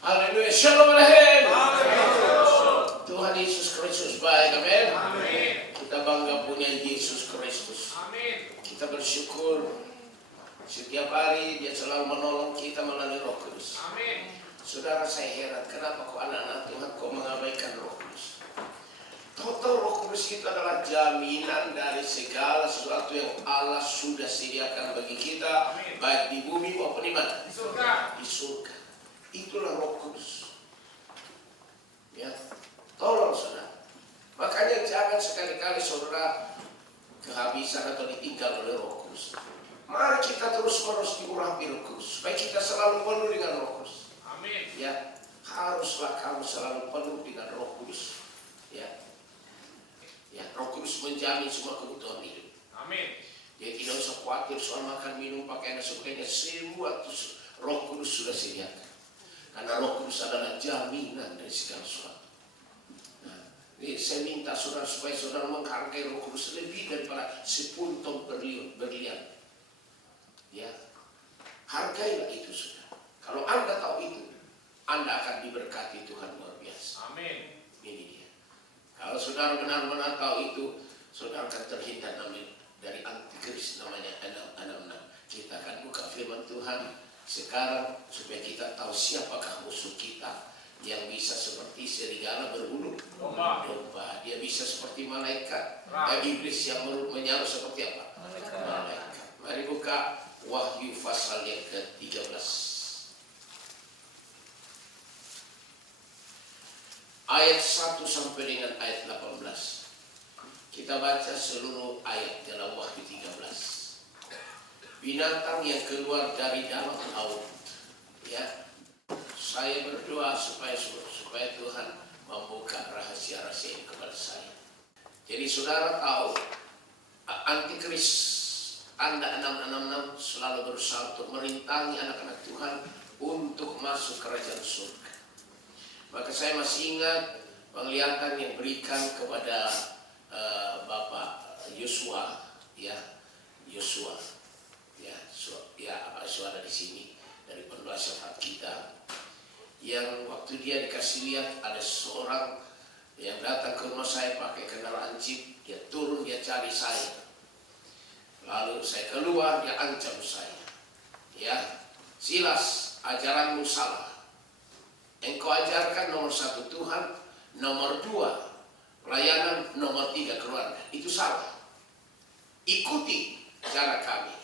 Haleluya. Shalom Aleichem. Tuhan Yesus Kristus baik. Amin. Kita bangga punya Yesus Kristus. Kita bersyukur setiap hari dia selalu menolong kita melalui Roh Kudus. Saudara, saya heran kenapa kok anak-anak Tuhan kok mengabaikan Roh Kudus. Tahu-tahu Roh Kudus itu adalah jaminan dari segala sesuatu yang Allah sudah sediakan bagi kita, baik di bumi maupun di mana? Di surga. Di surga. Itulah Roh Kudus. Ya, tolong saudara. Makanya jangan sekali-kali saudara kehabisan atau ditinggal oleh Roh Kudus. Mari kita terus-menerus diurapi Roh Kudus supaya kita selalu penuh dengan Roh Kudus. Amin. Ya, haruslah kamu selalu penuh dengan Roh Kudus. Ya. Ya, Roh Kudus menjamin semua kebutuhan hidup. Amin. Jadi tidak usah khawatir soal makan, minum, pakaian dan sebagainya. Semua Roh Kudus sudah sediakan. Karena Roh Kudus adalah jaminan dari segala sesuatu. Nah, ini saya minta saudara supaya saudara menghargai Roh Kudus lebih daripada 10 ton berlian. Ya, hargailah itu saudara. Kalau Anda tahu itu, Anda akan diberkati Tuhan luar biasa. Amin. Ini dia. Kalau saudara benar-benar tahu itu, saudara akan terhindar dari antikris namanya 666. Kita akan buka firman Tuhan sekarang supaya kita tahu siapakah musuh kita yang bisa seperti serigala berbulu domba. Dia bisa seperti malaikat. Iblis yang menyaruh seperti apa? Malaikat. Mari buka Wahyu pasal yang ke-13. Ayat 1 sampai dengan ayat 18. Kita baca seluruh ayat dalam Wahyu 13. Binatang yang keluar dari dalam laut. Ya, saya berdoa supaya Tuhan membuka rahasia-rahasia kepada saya. Jadi saudara tahu, antikris Anda 666 selalu berusaha untuk merintangi anak-anak Tuhan untuk masuk kerajaan surga. Maka saya masih ingat penglihatan yang berikan kepada Bapak Yosua, ya Yosua. Yosua ada di sini dari pendoa syafaat kita. Yang waktu dia dikasih lihat ada seorang yang datang ke rumah saya pakai kendaraan jeep, dia turun, dia cari saya. Lalu saya keluar, dia ancam saya. Ya, Silas, ajaranmu salah. Engkau ajarkan nomor 1 Tuhan, nomor 2 pelayanan, nomor 3 keluarga. Itu salah. Ikuti cara kami.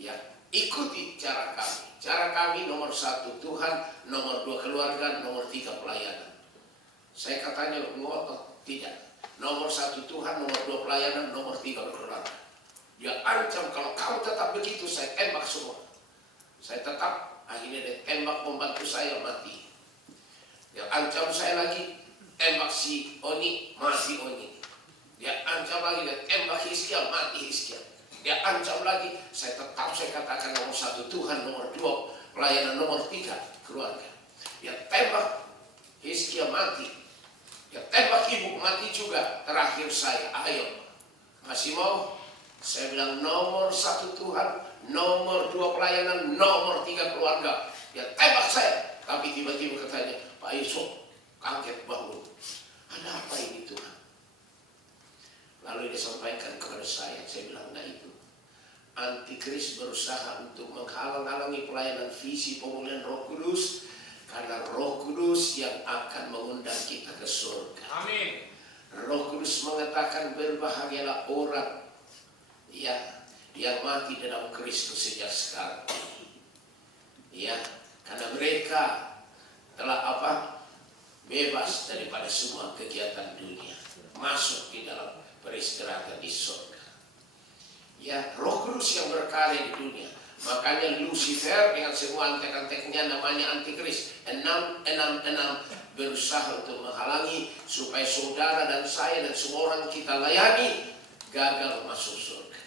Ya, ikuti cara kami. Cara kami nomor 1 Tuhan, nomor 2 keluarga, nomor 3 pelayanan. Saya katanya ngotot, tidak. Nomor 1 Tuhan, nomor 2 pelayanan, nomor 3 keluarga. Dia ancam kalau kamu tetap begitu saya tembak semua. Saya tetap, akhirnya dia tembak pembantu saya mati. Dia ancam saya lagi, tembak si Oni, mati Oni. Dia ancam lagi, dia tembak Hizkia, mati Hizkia. Dia ancam lagi, saya katakan nomor 1 Tuhan, nomor 2 pelayanan, nomor 3 keluarga. Dia tembak Hizkia mati. Dia tembak ibu mati juga. Terakhir saya, ayo, masih mau? Saya bilang nomor 1 Tuhan, nomor 2 pelayanan, nomor 3 keluarga. Dia tembak saya, tapi tiba-tiba katanya, Pak Yusuf, kaget bangun. Ada apa ini Tuhan? Lalu dia sampaikan kepada saya bilang, nah itu. Antikris berusaha untuk menghalang-halangi pelayanan visi pemulihan Roh Kudus. Karena Roh Kudus yang akan mengundang kita ke surga. Amin. Roh Kudus mengatakan berbahagialah orang yang mati dalam Kristus sejak sekarang. Ya, karena mereka telah bebas daripada semua kegiatan dunia, masuk di dalam peristirahatan di surga. Ya, Roh Kudus yang berkarya di dunia. Makanya Lucifer dengan semua antek-anteknya namanya antikris. 666 berusaha untuk menghalangi supaya saudara dan saya dan semua orang kita layani gagal masuk surga.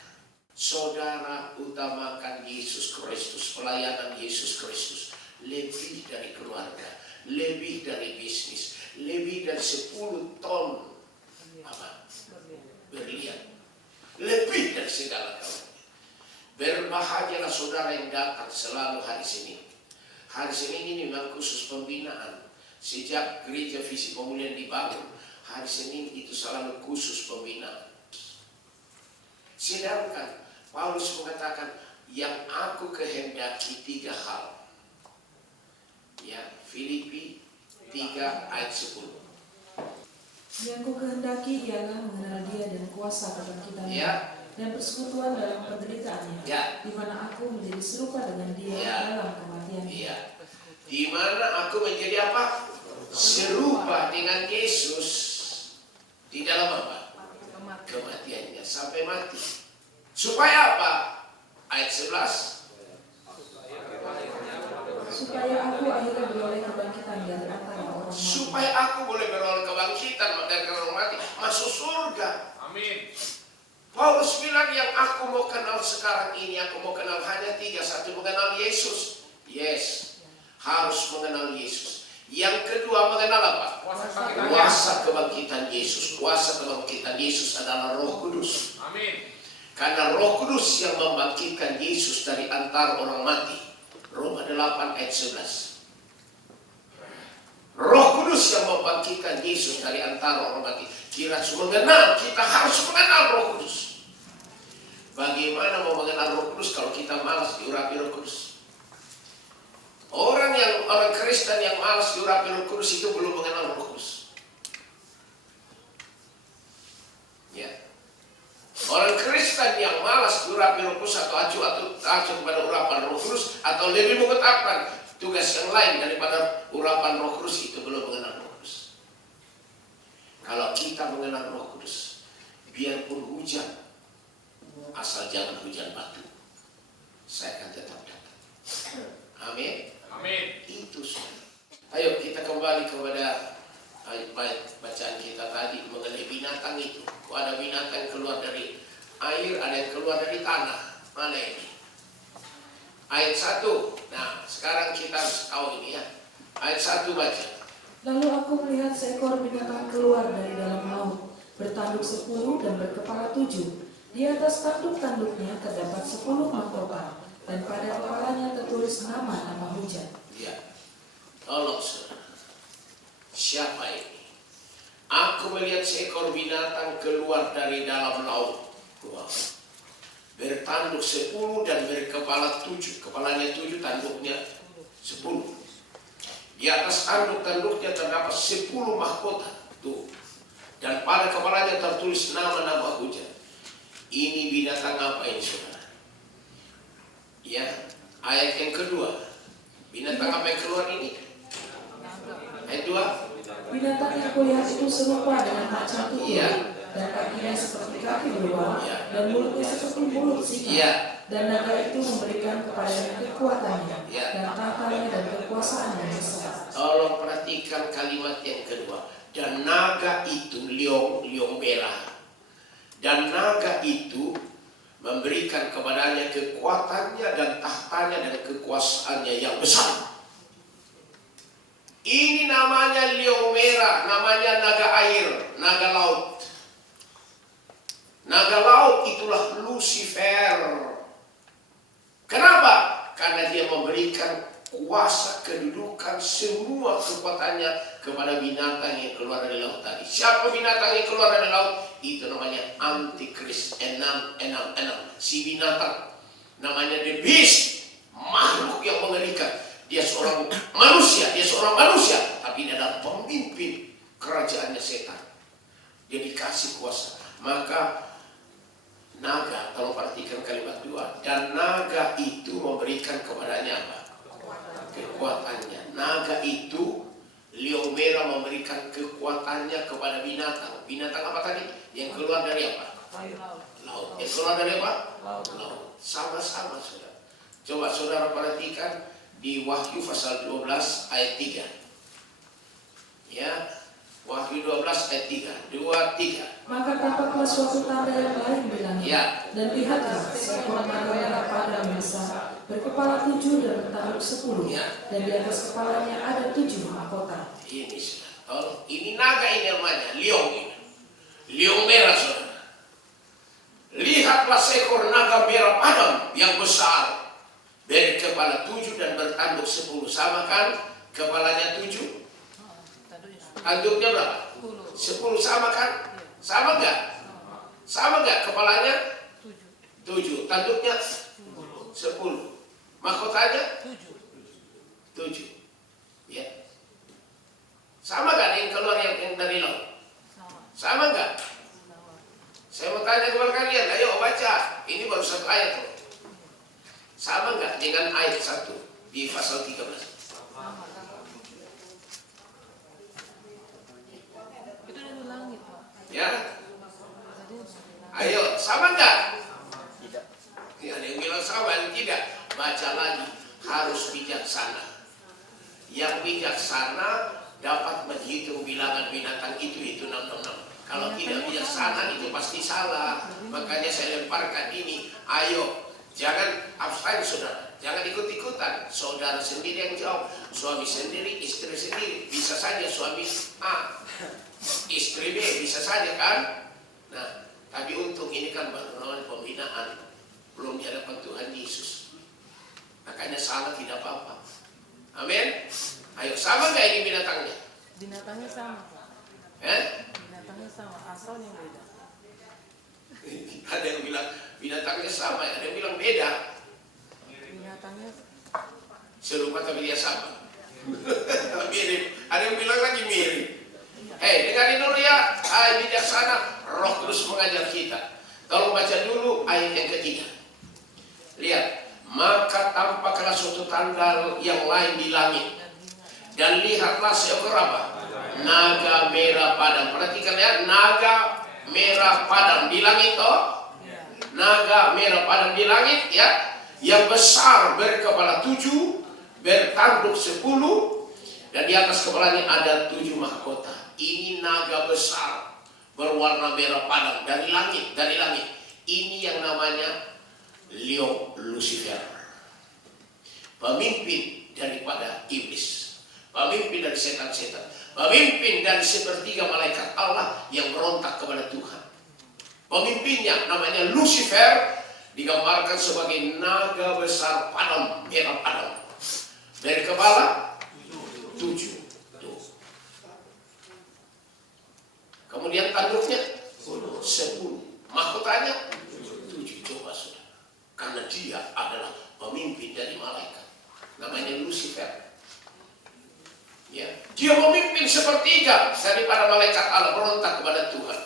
Saudara utamakan Yesus Kristus, pelayanan Yesus Kristus. Lebih dari keluarga, lebih dari bisnis, lebih dari 10 ton berlian. Lebih dari segala karunia. Berbahagialah saudara yang datang selalu hari Senin, Hari Senin ini memang khusus pembinaan. Sejak gereja visi pemulihan dibangun, hari Senin itu selalu khusus pembinaan. Sedangkan Paulus mengatakan, yang aku kehendaki 3 hal. Ya, Filipi 3 ayat 10. Yang ku kehendaki ialah mengenal Dia dan kuasa kebangkitan dan persekutuan dalam penderitaannya, di mana aku menjadi serupa dengan Dia dalam kematiannya. Di mana aku menjadi apa? Serupa dengan Yesus di dalam apa? Kematiannya, sampai mati. Supaya apa? Ayat 11. Supaya aku akhirnya beroleh kebangkitan dari antara orang mati. Supaya aku boleh beroleh kebangkitan dari orang mati, masuk surga. Amin. Paulus bilang, yang aku mau kenal sekarang ini, aku mau kenal hanya 3. 1, mengenal Yesus. Yes, harus mengenal Yesus. Yang kedua, mengenal apa? Kuasa kebangkitan Yesus. Kuasa kebangkitan Yesus adalah Roh Kudus. Amin. Karena Roh Kudus yang membangkitkan Yesus dari antara orang mati. Roma 8 ayat 11. Roh Kudus yang membangkitkan Yesus dari antara orang mati. Kita harus mengenal Roh Kudus. Bagaimana mau mengenal Roh Kudus kalau kita malas diurapi Roh Kudus? Orang Kristen yang malas diurapi Roh Kudus itu belum mengenal Roh Kudus. Ya. Orang Kristen yang malas diurapi Roh Kudus atau acuh kepada urapan Roh Kudus atau lebih mengutamakan tugas yang lain daripada urapan Roh Kudus, itu belum mengenal Roh Kudus. Kalau kita mengenal Roh Kudus, biarpun hujan, asal jangan hujan batu, saya akan tetap datang. Amin. Amin. Itu saudara. Ayo kita kembali kepada ayat bacaan kita tadi mengenai binatang itu. Ada binatang yang keluar dari air, ada yang keluar dari tanah. Mana ini? Ayat 1. Nah, sekarang kita harus tahu ini ya. Ayat 1 baca. Lalu aku melihat seekor binatang keluar dari dalam laut, bertanduk 10 dan berkepala 7. Di atas tanduk-tanduknya terdapat 10 mahkota, dan pada kepalanya tertulis nama-nama hujan. Ya, tolong saudara. Siapa ini? Aku melihat seekor binatang keluar dari dalam laut. Wow. Bertanduk 10 dan berkepala 7. Kepalanya 7, tanduknya 10. Di atas tanduk-tanduknya terdapat 10 mahkota. Tuh. Dan pada kepalanya tertulis nama-nama hujan. Ini binatang apa ini saudara? Ya, ayat yang kedua. Binatang apa yang keluar ini? Ayat 2. Binatang yang kulihat itu serupa dengan macan tutul, dan kakinya seperti kaki beruang, dan mulutnya seperti mulut singa. Dan naga itu memberikan kepadanya kekuatannya, dan tahtanya dan kekuasaannya yang besar. Tolong perhatikan kalimat yang kedua. Dan naga itu liong merah. Dan naga itu memberikan kepadanya kekuatannya dan tahtanya dan kekuasaannya yang besar. Ini namanya liong merah, namanya naga air, naga laut. Naga laut itulah Lucifer. Kenapa? Karena dia memberikan kuasa, kedudukan, semua kekuatannya kepada binatang yang keluar dari laut tadi. Siapa binatang yang keluar dari laut? Itu namanya Antikris. Enam. Si binatang namanya the beast, makhluk yang mengerikan. Dia seorang manusia, tapi dia adalah pemimpin kerajaannya setan. Dia dikasih kuasa. Maka naga, kalau perhatikan kalimat 2, dan naga itu memberikan kepadanya apa? Kekuatannya. Naga itu, liong merah, memberikan kekuatannya kepada binatang. Binatang apa tadi? Yang keluar dari apa? Laut. Yang keluar dari apa? Laut. Sama-sama saudara. Coba saudara perhatikan di Wahyu pasal 12 ayat 3. Ya, Wahyu 12 ayat 3. 2, 3. Maka tampaklah suatu tanda yang lain di langit. Dan lihatlah seekor naga merah padam besar, berkepala 7 dan bertanduk 10. Dan di atas kepalanya ada 7 mahkota. Ini saudara. Ini naga ini namanya liong ini. Liong merah saudara. Lihatlah seekor naga merah padam yang besar. berkepala 7 dan bertanduk 10. Sama kan? Kepalanya 7, tanduknya berapa? 10. Sama kan? Sama enggak? Sama enggak? Kepalanya 7, tanduknya 10. Mahkotanya 7. Ya. Sama enggak yang keluar yang dari laut? Sama enggak? Saya mau tanya kepada kalian, ayo baca. Ini baru satu ayat loh. Sama enggak dengan ayat 1 di pasal 13? Itu dari langit, Pak. Ya. Ayo, sama enggak? Tidak. Ya, ada yang bilang sama, yang tidak. Baca lagi, harus bijaksana. Yang bijaksana dapat menghitung bilangan binatang itu 666. Kalau tidak bijaksana itu pasti salah. Makanya saya lemparkan ini. Ayo, jangan abstain saudara. Jangan ikut-ikutan. Saudara sendiri yang jawab. Suami sendiri, istri sendiri. Bisa saja suami A, istri B, bisa saja kan? Nah, tapi untuk ini kan baru pembinaan. Belum di hadapan Tuhan Yesus. Makanya salah tidak apa-apa. Amin. Ayo, sama nggak ini binatangnya? Binatangnya sama, Pak. Binatangnya sama, asalnya beda. Ada yang bilang binatangnya sama, ada yang bilang beda. Binatangnya Serupa tapi dia sama. Mirip. Ada yang bilang lagi mirip. Dengarin dulu ya. Ayat bijaksana, Roh Kudus mengajar kita. Tolong baca dulu ayat yang ketiga. Lihat. Maka tampaklah suatu tanda yang lain di langit. Dan lihatlah seekor apa? Naga merah padam. Perhatikan ya, naga merah padam di langit toh. Naga merah padam di langit ya. Yang besar berkepala 7, bertanduk 10, dan di atas kepalanya ada 7 mahkota. Ini naga besar berwarna merah padam dari langit, dari langit. Ini yang namanya Lucifer, pemimpin daripada iblis, pemimpin dari setan-setan, pemimpin dari sepertiga malaikat Allah yang berontak kepada Tuhan. Pemimpinnya namanya Lucifer, digambarkan sebagai naga besar padam, merah padam, berkepala 7. Tuh. Kemudian tanduknya 10, mahkotanya 7. Coba sudah. Karena dia adalah pemimpin dari malaikat. Namanya Lucifer. Ya. Dia memimpin sepertiga daripada malaikat Allah, berontak kepada Tuhan.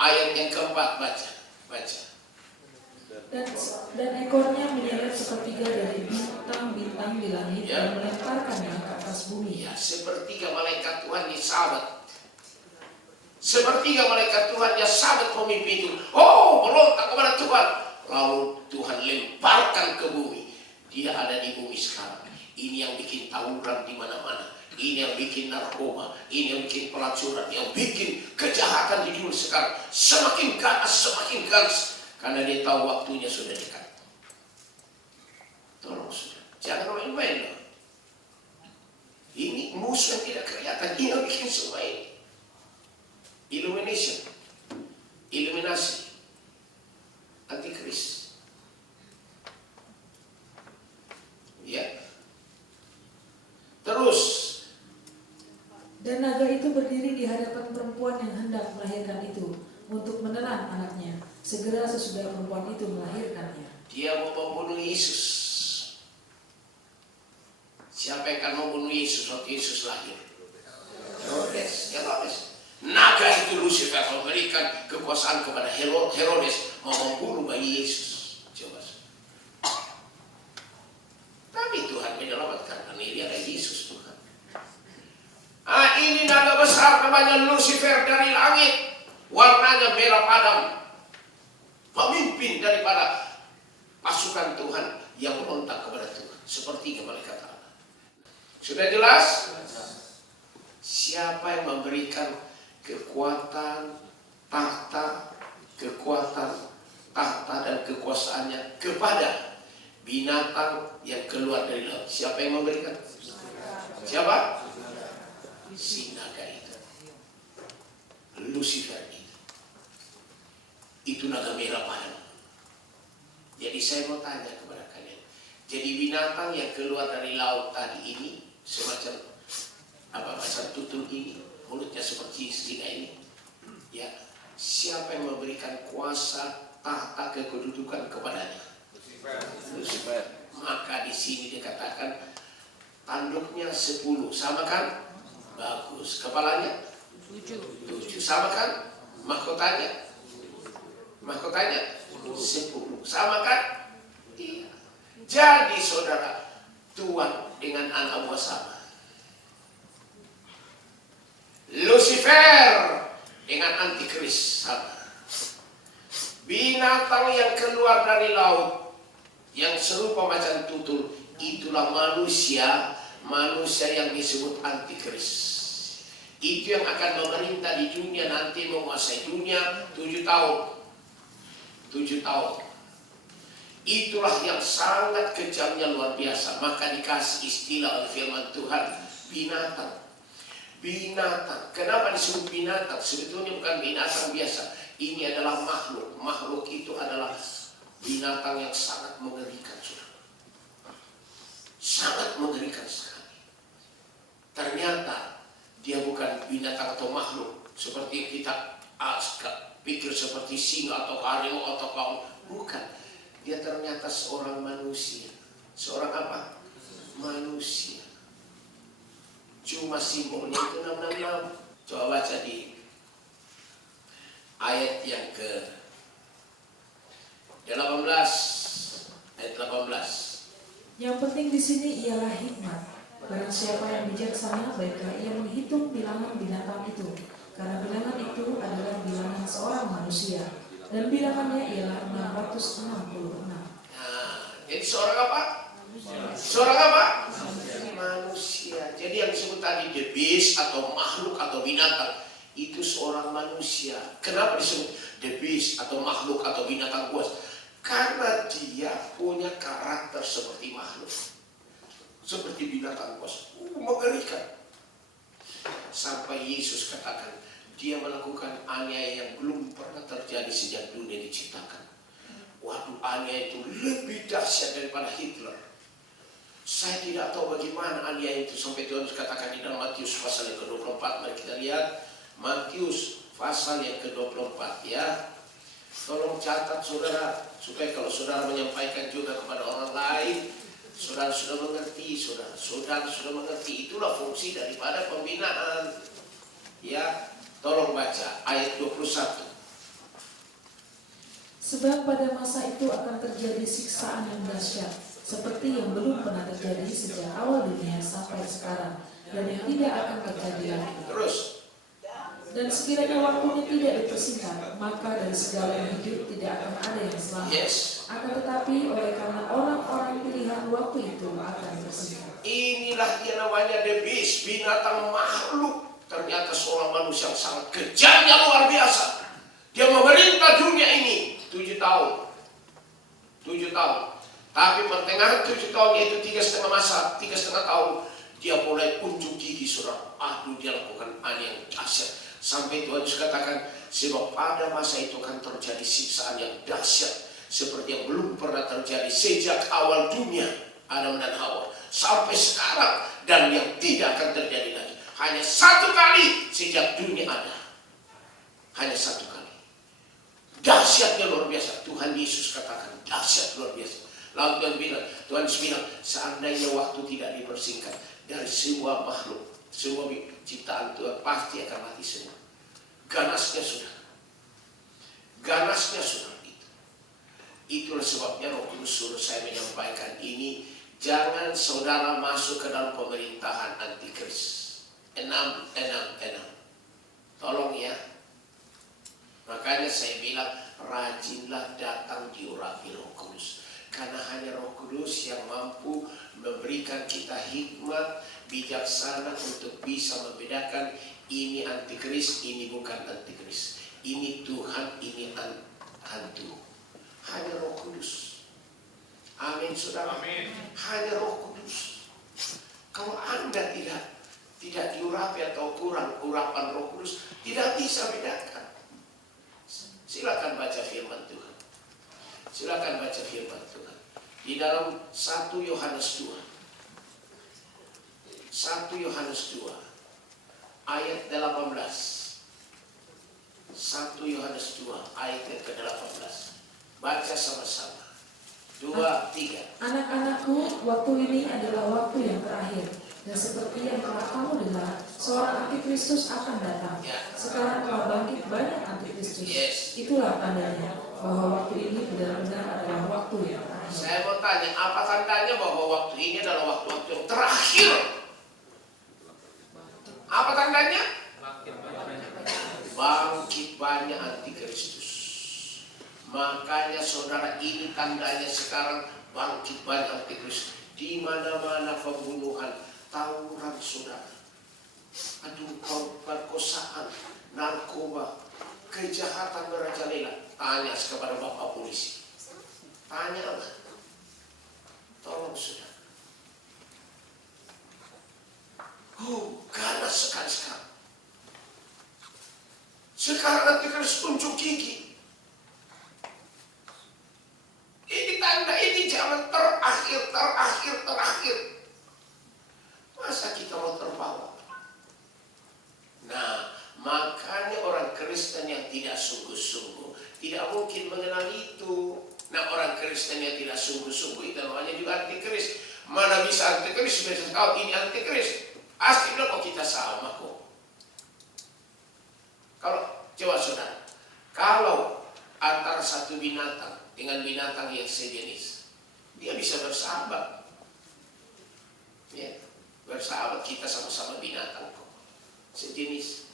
Ayat yang keempat, baca. Dan ekornya menyeret sepertiga dari bintang-bintang di langit Ya. dan melemparkannya ke atas bumi. Ya, sepertiga malaikat Tuhan disabat. Sepertiga malaikat Tuhan dia sabat pemimpin itu. Oh, berontak kepada Tuhan. Lalu Tuhan lemparkan ke bumi. Dia ada di bumi sekarang. Ini yang bikin tawuran di mana-mana. Ini yang bikin narkoba. Ini yang bikin pelacuran. Yang bikin kejahatan di dunia sekarang. Semakin ganas. Karena dia tahu waktunya sudah dekat. Tolong sudah. Jangan main-main loh. Ini musuh yang tidak kelihatan. Ini yang bikin semua ini. Iluminasi. Antikris. Ya. Terus. Dan naga itu berdiri di hadapan perempuan yang hendak melahirkan itu untuk menelan anaknya. Segera sesudah perempuan itu melahirkannya. Dia mau membunuh Yesus. Siapa yang akan membunuh Yesus waktu Yesus lahir? Herodes. Naga itu Lucifer memberikan kekuasaan kepada Herodes mau membunuh bayi Yesus. Coba. Tapi Tuhan menyelamatkan karena ini ada Yesus Tuhan. Ini naga besar namanya Lucifer dari langit. Warnanya merah padam. Pemimpin daripada pasukan Tuhan yang berontak kepada Tuhan. Seperti malaikat Allah. Sudah jelas? Siapa yang memberikan kekuatan tahta dan kekuasaannya kepada binatang yang keluar dari laut? Siapa yang memberikan? Siapa? Si naga itu. Lucifer itu. Itu naga merah padam. Jadi saya mau tanya kepada kalian, Jadi binatang yang keluar dari laut tadi ini semacam macam tutul ini, mulutnya seperti singa ini. Ya, siapa yang memberikan kuasa tahta kedudukan kepadanya? Lucifer. Maka di sini dikatakan tanduknya 10, sama kan? Bagus. Kepalanya 7, sama kan? Mahkotanya 10, sama kan? Iya. Jadi saudara, Tuhan dengan anak buah sama. Lucifer dengan antikris sama. Binatang yang keluar dari laut yang serupa macam tutul, itulah manusia yang disebut antikris. Itu yang akan memerintah di dunia nanti, menguasai dunia 7 tahun. 7 tahun. Itulah yang sangat kejamnya, luar biasa. Maka dikasih istilah oleh firman Tuhan, binatang. Binatang. Kenapa disebut binatang? Sebetulnya bukan binatang biasa. Ini adalah makhluk. Makhluk itu adalah binatang yang sangat mengerikan, saudara. Sangat mengerikan sekali. Ternyata dia bukan binatang atau makhluk seperti kita pikir seperti singa atau harimau atau kaum. Bukan. Dia ternyata seorang manusia. Seorang apa? Manusia. Cuma simbolnya itu 666. Coba baca di ayat yang ke 18. Ayat 18. Yang penting di sini ialah hikmat. Barang siapa yang bijaksana, baiklah ia menghitung bilangan binatang itu, karena bilangan itu adalah bilangan seorang manusia, dan bilangannya ialah 666. Jadi seorang apa? Seorang apa? Manusia. Jadi yang disebut tadi the beast atau makhluk atau binatang itu seorang manusia. Kenapa disebut the beast atau makhluk atau binatang buas? Karena dia punya karakter seperti makhluk, seperti binatang buas. Mengerikan. Sampai Yesus katakan dia melakukan aniaya yang belum pernah terjadi sejak dunia diciptakan. Waduh, aniaya itu lebih dahsyat daripada Hitler. Saya tidak tahu bagaimana aniaya itu sampai Tuhan katakan di dalam Matius pasal yang ke-24. Mari kita lihat Matius pasal yang ke-24 ya. Tolong catat saudara, supaya kalau saudara menyampaikan juga kepada orang lain, saudara sudah mengerti, saudara sudah mengerti. Itulah fungsi daripada pembinaan. Ya, tolong baca ayat 21. Sebab pada masa itu akan terjadi siksaan yang dahsyat, seperti yang belum pernah terjadi sejak awal dunia sampai sekarang, dan yang tidak akan terjadi lagi. Terus. Dan sekiranya waktunya tidak dipersingkat, maka dari segala yang hidup tidak akan ada yang selamat. Yes. Akan tetapi oleh karena orang-orang pilihan waktu itu akan tersingkat. Inilah dia namanya the beast, binatang makhluk. Ternyata seorang manusia yang sangat kejamnya luar biasa. Dia memerintah dunia ini 7 tahun. 7 tahun. Tapi pertengahan 7 tahun yaitu 3,5 masa, 3,5 tahun, dia mulai unjuk gigi, saudara. Aduh, dia lakukan hal yang dahsyat. Sampai Tuhan katakan, sebab pada masa itu akan terjadi siksaan yang dahsyat seperti yang belum pernah terjadi sejak awal dunia Adam dan Hawa sampai sekarang, dan yang tidak akan terjadi lagi. Hanya 1 kali sejak dunia ada. Hanya 1 kali. Dahsyatnya luar biasa. Tuhan Yesus katakan dahsyat luar biasa. Lalu Tuhan bilang, seandainya waktu tidak dipersingkat, dari semua makhluk, semua ciptaan Tuhan pasti akan mati semua. Ganasnya sudah. Ganasnya sudah itu. Itulah sebabnya Roh Kudus suruh saya menyampaikan ini. Jangan saudara masuk ke dalam pemerintahan antikris. 6. Tolong ya. Makanya saya bilang, rajinlah datang diurapi Roh Kudus. Karena hanya Roh Kudus yang mampu memberikan kita hikmat, bijaksana untuk bisa membedakan ini antikris, ini bukan antikris. Ini Tuhan, ini hantu. Hanya Roh Kudus. Amin, saudara. Amin. Hanya Roh Kudus. Kalau Anda tidak diurapi atau kurang urapan Roh Kudus, tidak bisa bedakan. Silakan baca firman Tuhan. Silakan baca firman Tuhan. Di dalam 1 Yohanes 2. 1 Yohanes 2 ayat 18. 1 Yohanes 2 ayat ke-18. Baca sama-sama. 2, 3. Anak-anakku, waktu ini adalah waktu yang terakhir. Dan seperti yang telah kamu dengar, seorang antikristus akan datang. Sekarang telah bangkit banyak antikristus. Itulah tandanya bahwa waktu ini benar-benar adalah waktu yang terakhir. Saya mau tanya, apa tandanya bahwa waktu ini adalah waktu-waktu yang terakhir? Apa tandanya? Bangkit banyak antikristus. Makanya saudara, ini tandanya sekarang bangkit banyak antikristus. Di mana-mana pembunuhan, tawuran saudara. Aduh, perkosaan, narkoba, kejahatan merajalela. Tanya kepada Bapak polisi. Tanya lah. Tolong saudara. Ganas sekali sekarang. Sekarang antikristus tunjuk gigi. Ini tanda, ini zaman terakhir. Masa kita mau terbawa? Nah, makanya orang Kristen yang tidak sungguh-sungguh tidak mungkin mengenal itu. Nah, orang Kristen yang tidak sungguh-sungguh itu namanya juga antikris. Mana bisa antikris? Bisa tahu ini antikris. Pasti bilang, oh kita sama kok. Kalau coba saudara, kalau antara satu binatang dengan binatang yang sejenis, dia bisa bersahabat. Ya, bersahabat, kita sama-sama binatang kok, sejenis.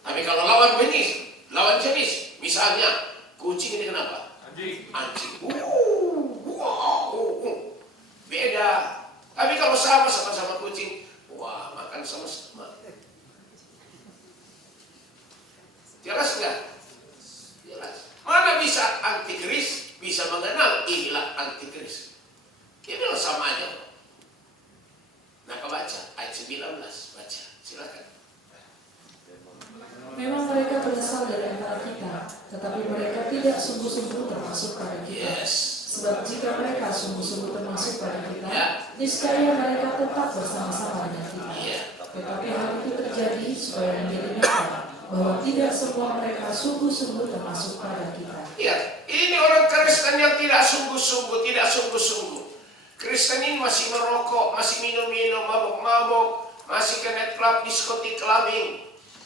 Tapi kalau lawan jenis, misalnya kucing ini kenapa? Anjing. Beda. Tapi kalau sama-sama kucing, wah, makan sama-sama. Jelas nggak? Jelas. Mana bisa antikris bisa mengenal inilah antikris? Inilah sama aja. Nah, baca ayat 19, baca, silakan. Memang mereka berasal dari antara kita, tetapi mereka tidak sungguh-sungguh termasuk pada kita. Sebab jika mereka sungguh-sungguh termasuk pada kita, niscaya mereka tetap bersama-sama dengan kita. Tetapi hal itu terjadi supaya menjadi nyata bahwa tidak semua mereka sungguh-sungguh termasuk pada kita. Iya, ini orang Kristen yang tidak sungguh-sungguh. Kristen ini masih merokok, masih minum-minum, mabuk-mabuk, masih ke net club, diskotik, clubbing,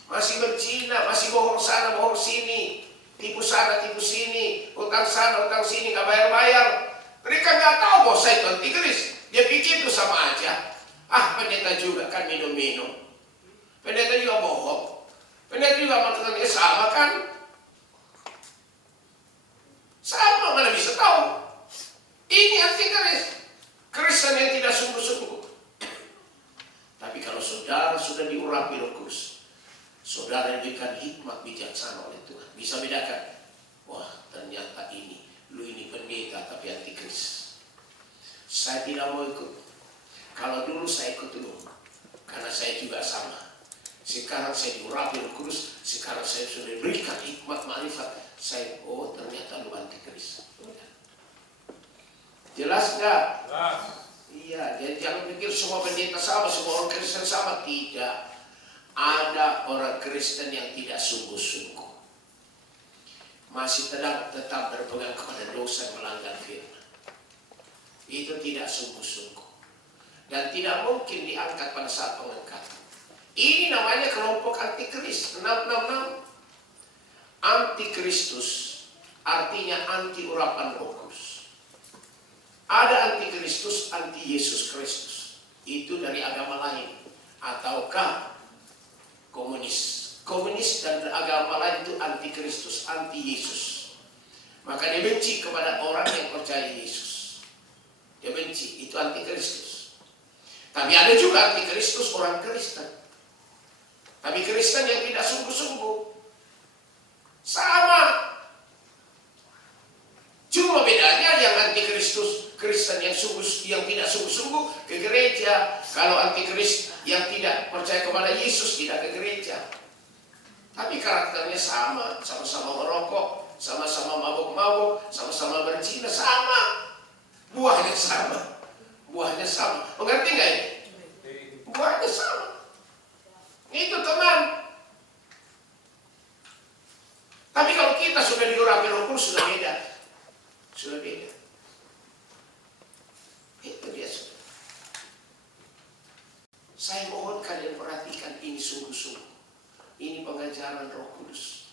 masih berzina, masih bohong sana, bohong sini, tipu sana, tipu sini, utang sana, utang sini, gak bayar-bayar. Mereka nggak tahu bahwa saya itu antikris. Dia pikir itu sama aja. Pendeta juga kan minum-minum, pendeta juga bohong, pendeta juga melakukan dia sama kan? Sama, mana bisa tahu? Ini antikris. Kristen yang tidak sungguh-sungguh. Tapi kalau saudara sudah diurapi Roh Kudus, saudara diberikan hikmat bijaksana oleh Tuhan, bisa bedakan. Wah, ternyata lu ini pendeta tapi antikris. Saya tidak mau ikut. Kalau dulu saya ikut dulu, karena saya juga sama. Sekarang saya diurapi Roh Kudus, sekarang saya sudah diberikan hikmat ma'rifat. Saya, ternyata lu antikris. Jelas nggak? Iya, jadi jangan pikir semua pendeta sama, semua orang Kristen sama. Tidak. Ada orang Kristen yang tidak sungguh-sungguh. Masih tetap berpegang kepada dosa, melanggar firman. Itu tidak sungguh-sungguh. Dan tidak mungkin diangkat pada saat pengangkatan. Ini namanya kelompok antikris. 666. Antikristus artinya anti urapan Roh Kudus. Ada antikristus, anti Yesus Kristus. Itu dari agama lain. Ataukah komunis dan agama lain itu antikristus, anti Yesus. Maka dia benci kepada orang yang percaya Yesus. Dia benci, itu antikristus. Tapi ada juga antikristus orang Kristen. Tapi Kristen yang tidak sungguh-sungguh. Sama. Cuma bedanya yang antikristus Kristen yang tidak sungguh-sungguh ke gereja. Kalau antikris yang tidak percaya kepada Yesus tidak ke gereja. Tapi karakternya sama. Sama-sama merokok, sama-sama mabuk-mabuk, sama-sama berzina, sama. Buahnya sama. Buahnya sama. Mengerti nggak ini? Buahnya sama. Itu teman. Tapi kalau kita sudah diurapi Roh Kudus sudah beda. Sudah beda. Itu dia. Saya mohon kalian perhatikan ini sungguh-sungguh. Ini pengajaran Roh Kudus.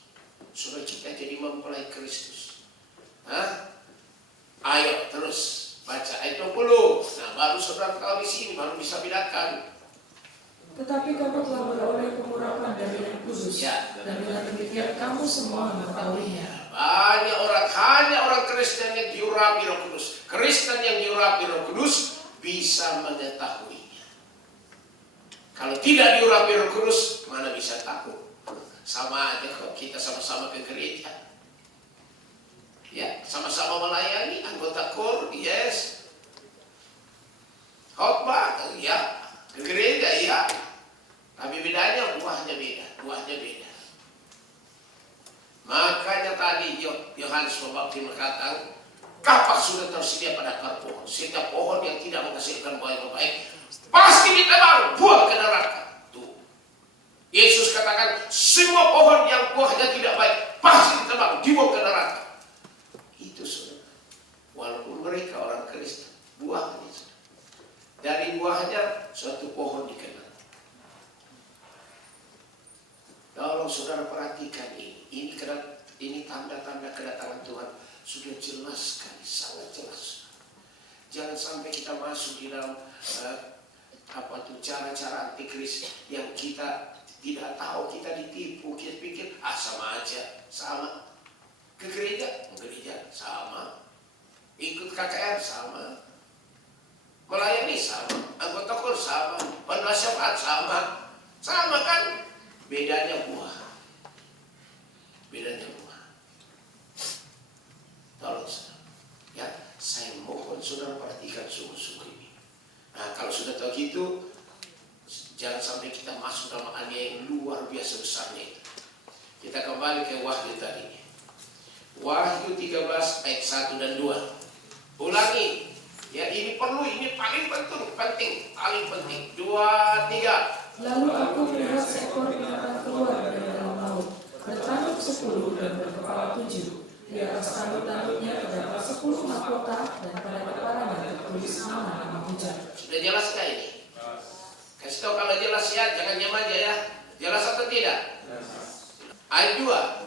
Supaya kita jadi mempelai Kristus. Hah? Ayo terus baca ayat 20. Nah baru saudara tahu di sini baru bisa bedakan. Tetapi kamu telah beroleh pengurapan dari Yang Kudus, dan dengan demikian kamu semua mengetahuinya. Banyak orang, hanya orang Kristen yang diurapi Roh Kudus. Kristen yang diurapi Roh Kudus bisa mengetahuinya. Kalau tidak diurapi Roh Kudus, mana bisa tahu? Sama aja kok kita sama-sama ke gereja. Ya, sama-sama melayani, anggota KOR, yes. Khotbah, ya. Ke gereja, ya. Tapi bedanya buahnya beda, buahnya beda. Makanya tadi Yohanes Pembaptis berkata, kapak sudah tersedia pada akar pohon. Setiap pohon yang tidak menghasilkan buah yang baik pasti ditebang, buang ke neraka. Tuh. Yesus katakan, semua pohon yang buahnya tidak baik pasti ditebang, dibuang ke neraka. Itu saudara. Walaupun mereka orang Kristen, buahnya saudara. Dari buahnya suatu pohon dikenal. Kalau saudara perhatikan ini tanda-tanda kedatangan Tuhan sudah jelas sekali, sangat jelas. Jangan sampai kita masuk di dalam cara-cara antikris yang kita tidak tahu, kita ditipu, kita pikir sama aja, sama. Ke gereja sama, ikut KKR sama, melayani sama, anggota KOR sama, penerima syafaat sama kan? Bedanya buah. Tolong saudara. Ya, saya mohon saudara perhatikan sungguh-sungguh ini. Nah, kalau sudah tahu gitu, jangan sampai kita masuk dalam aniaya yang luar biasa besarnya itu. Kita kembali ke Wahyu tadi. Wahyu 13 ayat 1 dan 2. Ulangi. Ya, ini perlu, ini paling penting, paling penting. 2, 3. Lalu aku melihat seekor binatang keluar dari dalam laut, bertanduk 10 dan berkepala 7. Di atas tanduk-tanduknya terdapat 10 mahkota, dan pada kepalanya tertulis nama-nama hujat. Sudah jelas gak ini? Kasih tahu kalau jelas ya, jangan diam aja ya. Jelas atau tidak? Ayat 2.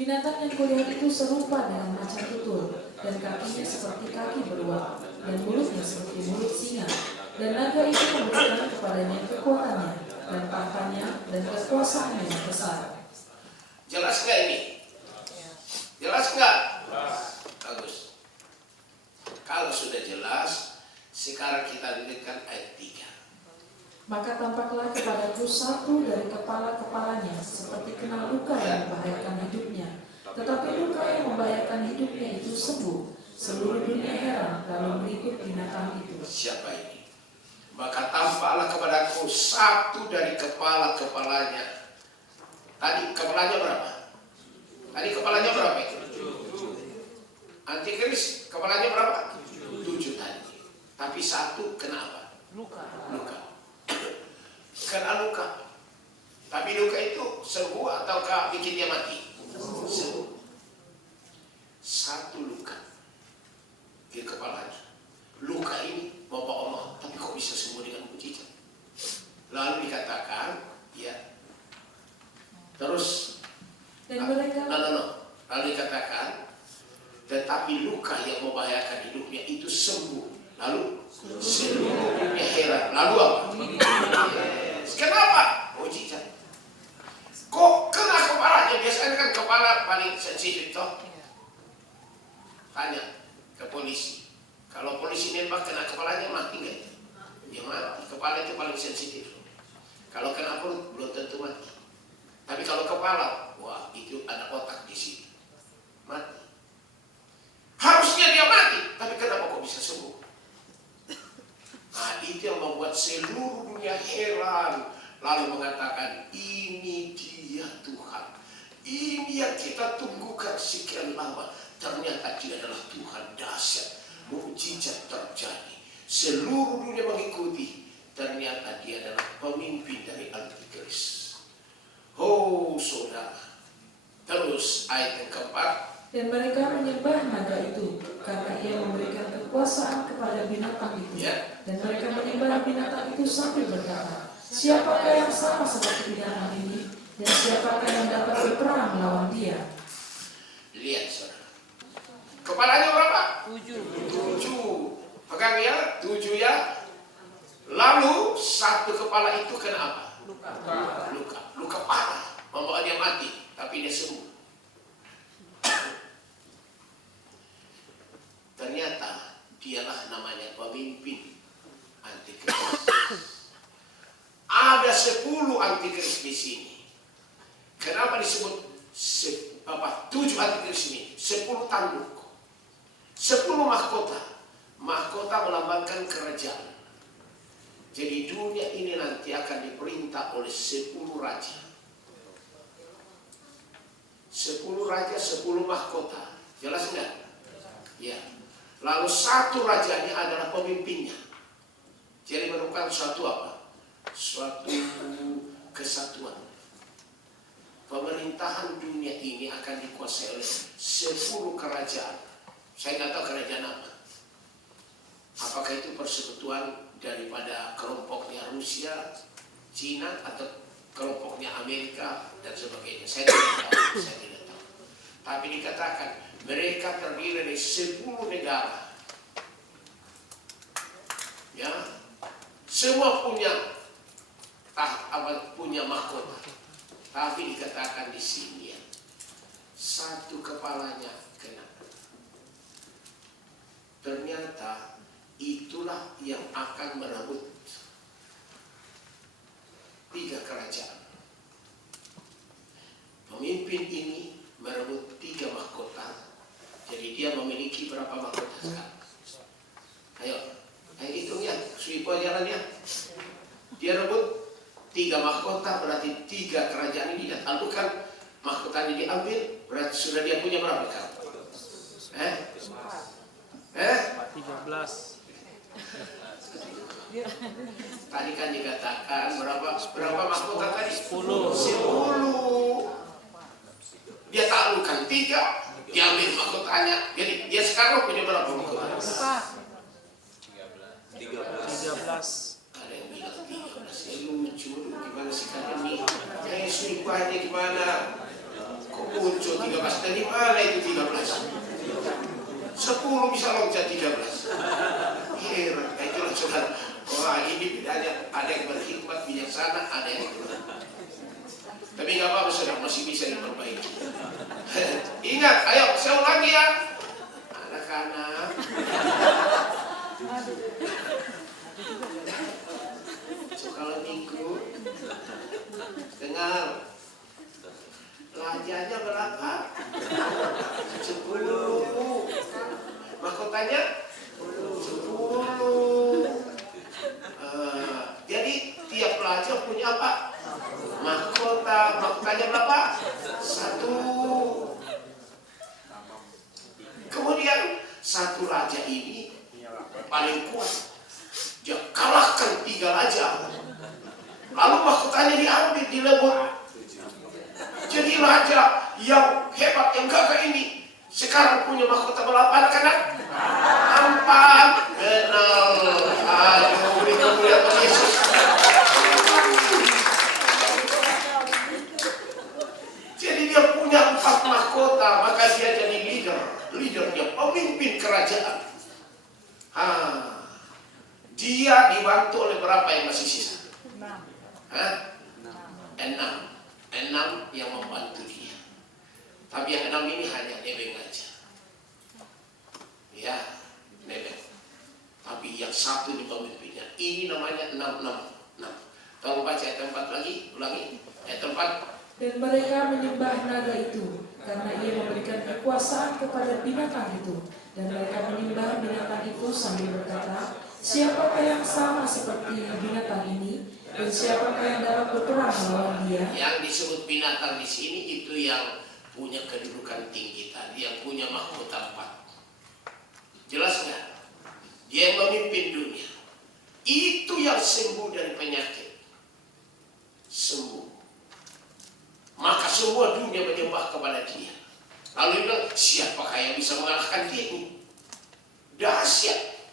Binatang yang kulihat itu serupa dengan macan tutul, dan kakinya seperti kaki beruang, dan mulutnya seperti mulut singa. Dan naga itu memberikan kepadanya kekuatannya, dan tahtanya, dan kekuasaannya yang besar. Jelas gak ini? Jelas gak? Bagus. Kalau sudah jelas, sekarang kita lihatkan ayat 3. Maka tampaklah kepadaku satu dari kepala-kepalanya seperti kena luka yang membahayakan hidupnya. Tetapi luka yang membahayakan hidupnya itu sembuh. Seluruh dunia heran lalu berikut binatang itu. Siapa ini? Maka tampaklah kepadaku satu dari kepala-kepalanya. Tadi kepalanya berapa? Tadi kepalanya berapa itu? Antikris kepalanya berapa? 7 tadi. Tapi satu kenapa? Luka. Kena luka. Tapi luka itu sembuh ataukah bikin dia mati? Sembuh. Satu luka di kepalanya. Luka ini Bapak Allah, tapi kok bisa sembuh dengan mujizat? Lalu dikatakan, ya. Terus Dan mereka Lalu dikatakan, tetapi luka yang membahayakan hidupnya itu sembuh. Lalu seluruh dunia heran. Lalu apa? Kenapa? Mujizat. Kok kena kepalanya? Biasanya kan kepala paling sensitif toh. Tanya ke polisi. Kalau polisi nembak kena kepalanya mati nggak? Dia mati. Kepala itu paling sensitif. Kalau kena perut belum tentu mati. Tapi kalau kepala, wah itu ada otak di sini. Mati. Harusnya dia mati, tapi kenapa kok bisa sembuh? Nah, itu yang membuat seluruh dunia heran. Lalu mengatakan, ini dia Tuhan. Ini yang kita tunggukan sekian lama. Ternyata dia adalah Tuhan dahsyat. mukjizat terjadi. Seluruh dunia mengikuti. Ternyata dia adalah pemimpin dari antikris. Oh saudara. Terus ayat yang keempat. Dan mereka menyembah naga itu karena ia memberikan kekuasaan kepada binatang itu. Ya. Dan mereka menyembah binatang itu sambil berkata, siapakah yang sama seperti binatang ini? Dan siapakah yang dapat berperang melawan dia? Lihat saudara. Kepalanya berapa? 7. 7. Pegang ya, 7 ya. Lalu satu kepala itu kena apa? Luka parah, membawa dia mati, tapi dia sembuh. Ternyata dialah namanya pemimpin antikris. Ada 10 antikris di sini. Kenapa disebut 7 antikris ini? 10 tanduk, 10 mahkota. Mahkota melambangkan kerajaan. Jadi dunia ini nanti akan diperintah oleh 10 raja. 10 raja, 10 mahkota. Jelas enggak? Ya. Lalu satu raja ini adalah pemimpinnya. Jadi merupakan suatu apa? Suatu kesatuan. Pemerintahan dunia ini akan dikuasai oleh 10 kerajaan. Saya nggak tahu kerajaan apa. Apakah itu persekutuan daripada kelompoknya Rusia, Cina, atau kelompoknya Amerika dan sebagainya? Saya tidak tahu. Tapi dikatakan mereka terdiri dari 10 negara. Ya, semua punya mahkota. Tapi dikatakan di sini ya, satu kepalanya kena. Ternyata itulah yang akan merebut 3 kerajaan. Pemimpin ini merebut 3 mahkota. Jadi dia memiliki berapa mahkota sekarang? Ayo hitung ya, swipo jalannya. Dia rebut 3 mahkota, berarti 3 kerajaan ini datang. Bukan mahkotanya diambil, berarti sudah dia punya berapa sekarang? 13. Tadi kan dikatakan berapa mahkota tadi? 10. 10. Dia taklukkan 3, diambil mahkotanya. Jadi dia sekarang punya berapa mahkota? 13. Ada yang bilang 13. Ya lucu, gimana sih kalian ini? Selipahnya gimana? Kok muncul 13? Dari mana itu 13? 10 bisa loncat 13. Heran, itulah saudara. Wah ini bedanya, ada yang berhikmat, bijaksana, ada yang tapi nggak apa-apa saudara, masih bisa diperbaiki. Ingat, ayo saya ulangi ya. Anak-anak. So, kalau minggu dengar rajanya berapa? 10. Mahkotanya 10. Jadi tiap raja punya apa? Mahkota. Mahkotanya berapa? 1. Kemudian satu raja ini paling kuat. Dia kalahkan 3 raja. Lalu mahkotanya diambil, dilebur. Jadi raja yang hebat, yang gagah ini sekarang punya mahkota berapa anak-anak? 4. Benar. Ayo beri kemuliaan kepada Yesus. Jadi dia punya 4 mahkota, maka dia jadi leader. Dia pemimpin kerajaan. Dia dibantu oleh berapa yang masih sisa? 6 yang membantu dia. Tapi yang 6 ini hanya nebeng aja. Ya, nebeng. Tapi yang satu di pemimpinnya. Ini namanya 666. Tolong baca ayat 4 lagi, ulangi. Ayat 4. Dan mereka menyembah naga itu karena ia memberikan kekuasaan kepada binatang itu. Dan mereka menyembah binatang itu sambil berkata, siapakah yang sama seperti binatang ini? Dan siapakah yang dapat berperang melawan dia? Yang disebut binatang di sini itu yang punya kedudukan tinggi tadi, yang punya mahkota 4. Jelas nggak? Dia yang memimpin dunia. Itu yang sembuh dari penyakit. Sembuh. Maka semua dunia menyembah kepada dia. Lalu dia bilang, siapakah yang bisa mengalahkan dia ini? Dahsyat.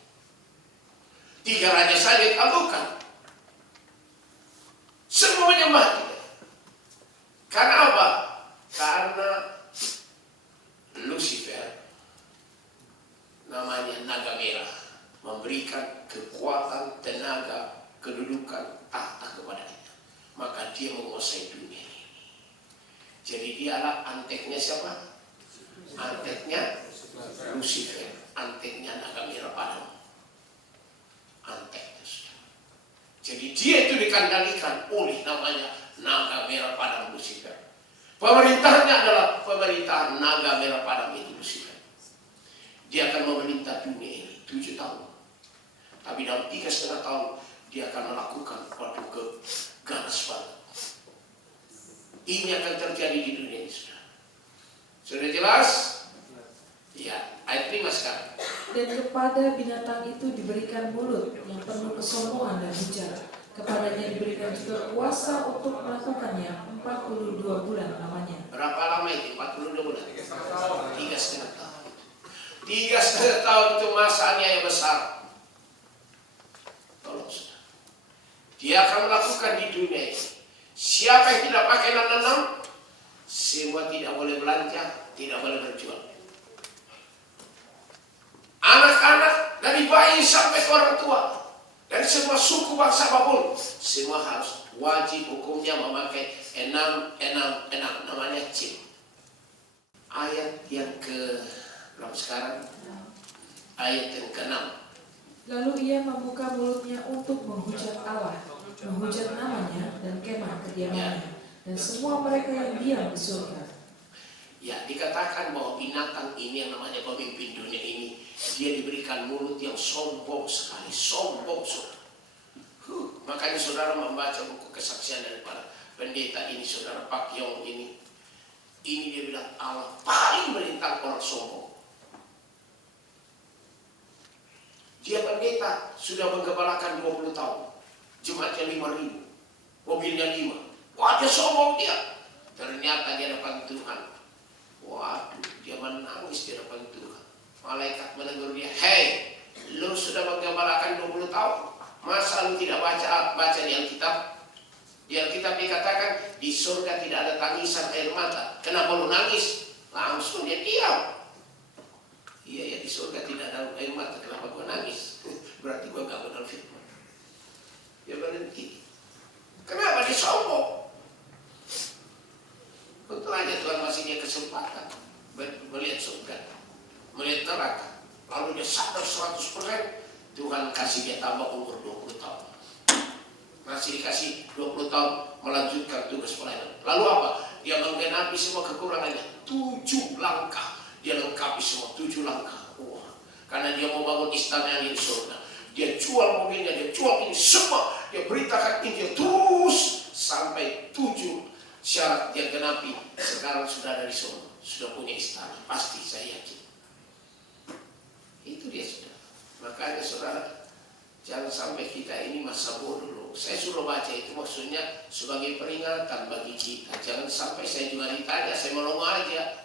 3 raja saja ditaklukkan. Semua menyembah dia. Karena apa? Karena Lucifer, namanya naga merah, memberikan kekuatan, tenaga, kedudukan, tahta kepadanya. Maka dia menguasai dunia ini. Jadi dialah anteknya siapa? Anteknya Lucifer, anteknya naga merah padam. Anteknya sudah. Jadi dia itu dikendalikan oleh namanya naga merah padam Lucifer. Pemerintahnya adalah pemerintahan naga merah padam itu Lucifer. Dia akan memerintah dunia ini 7 tahun. Tapi dalam 3,5 tahun dia akan melakukan waktu ke ganas banget. Ini akan terjadi di dunia ini sudah. Sudah jelas? Ya, ayat 5 sekarang. Dan kepada binatang itu diberikan mulut yang penuh kesombongan dan hujat. Kepadanya diberikan juga kuasa untuk melakukannya 42 bulan lamanya. Berapa lama itu? 42 bulan? 3,5 tahun. 3,5 tahun itu masanya yang besar. Tolong sudah. Dia akan melakukan di dunia ini. Siapa yang tidak pakai nanam, semua tidak boleh belanja, tidak boleh berjual. Anak-anak dari bayi sampai ke orang tua, dari semua suku bangsa apapun, semua harus wajib hukumnya memakai 6, namanya chip. Ayat yang ke berapa sekarang? Ayat yang ke-6. Lalu ia membuka mulutnya untuk menghujat Allah, menghujat namanya dan kemah kediamannya, dan semua mereka yang diam di surga. Ya, dikatakan bahwa binatang ini yang namanya pemimpin dunia ini, dia diberikan mulut yang sombong sekali, sombong saudara. Makanya saudara membaca buku kesaksian daripada pendeta ini, saudara Pak Yong ini dia bilang Allah paling menentang orang sombong. Dia pendeta sudah menggembalakan 20 tahun, jemaatnya 5.000, mobilnya 5. Wah, dia sombong dia. Ternyata dia dapat Tuhan. Waduh, dia menangis di depan Tuhan. Malaikat menegur dia, hei, lu sudah menggembalakan 20 tahun, masa lu tidak baca di Alkitab? Di Alkitab dikatakan di surga tidak ada tangisan air mata. Kenapa lu nangis? Langsung dia diam. Iya ya, di surga tidak ada air mata, kenapa gua nangis? Berarti gua gak benar firman. Dia berhenti. Kenapa dia sombong? Tentu aja Tuhan masih dia kesempatan melihat surga, melihat neraka. Lalu dia sadar 100%, Tuhan kasih dia tambah umur 20 tahun. Masih dikasih 20 tahun melanjutkan tugas pelayanan. Lalu apa? Dia menggenapi semua kekurangannya. 7 langkah. Dia lengkapi semua 7 langkah. Wah, karena dia mau bangun istana yang di surga. Dia jual mobilnya, dia jual ini semua. Dia beritakan Injil terus sampai 7 syarat dia genapi. Sekarang sudah ada di sana, sudah punya istana, pasti saya yakin. Itu dia sudah. Makanya saudara, jangan sampai kita ini masa bodoh. Saya suruh baca itu maksudnya sebagai peringatan bagi kita. Jangan sampai saya juga ditanya, saya melongo aja.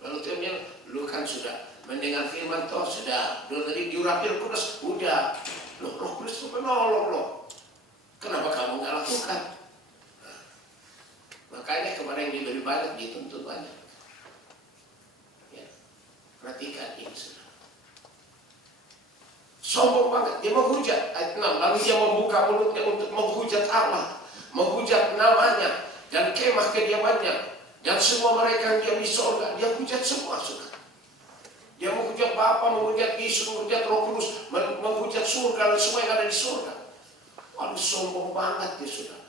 Lalu dia bilang, lu kan sudah mendengar firman toh, sudah dari diurapi Kudus, udah. Loh, Roh Kudus itu penolong loh. Kenapa kamu nggak lakukan? Makanya kemarin yang diberi banyak, dituntut banyak. Ya, perhatikan ini sudah. Sombong banget, dia menghujat. Ayat 6, lalu dia membuka mulutnya untuk menghujat Allah, menghujat namanya dan kemah kediamannya dan semua mereka yang diam di surga. Dia hujat semua sudah. Dia menghujat Bapa, menghujat Yesus, menghujat Roh Kudus, menghujat surga dan semua yang ada di surga. Waduh, sombong banget dia sudah.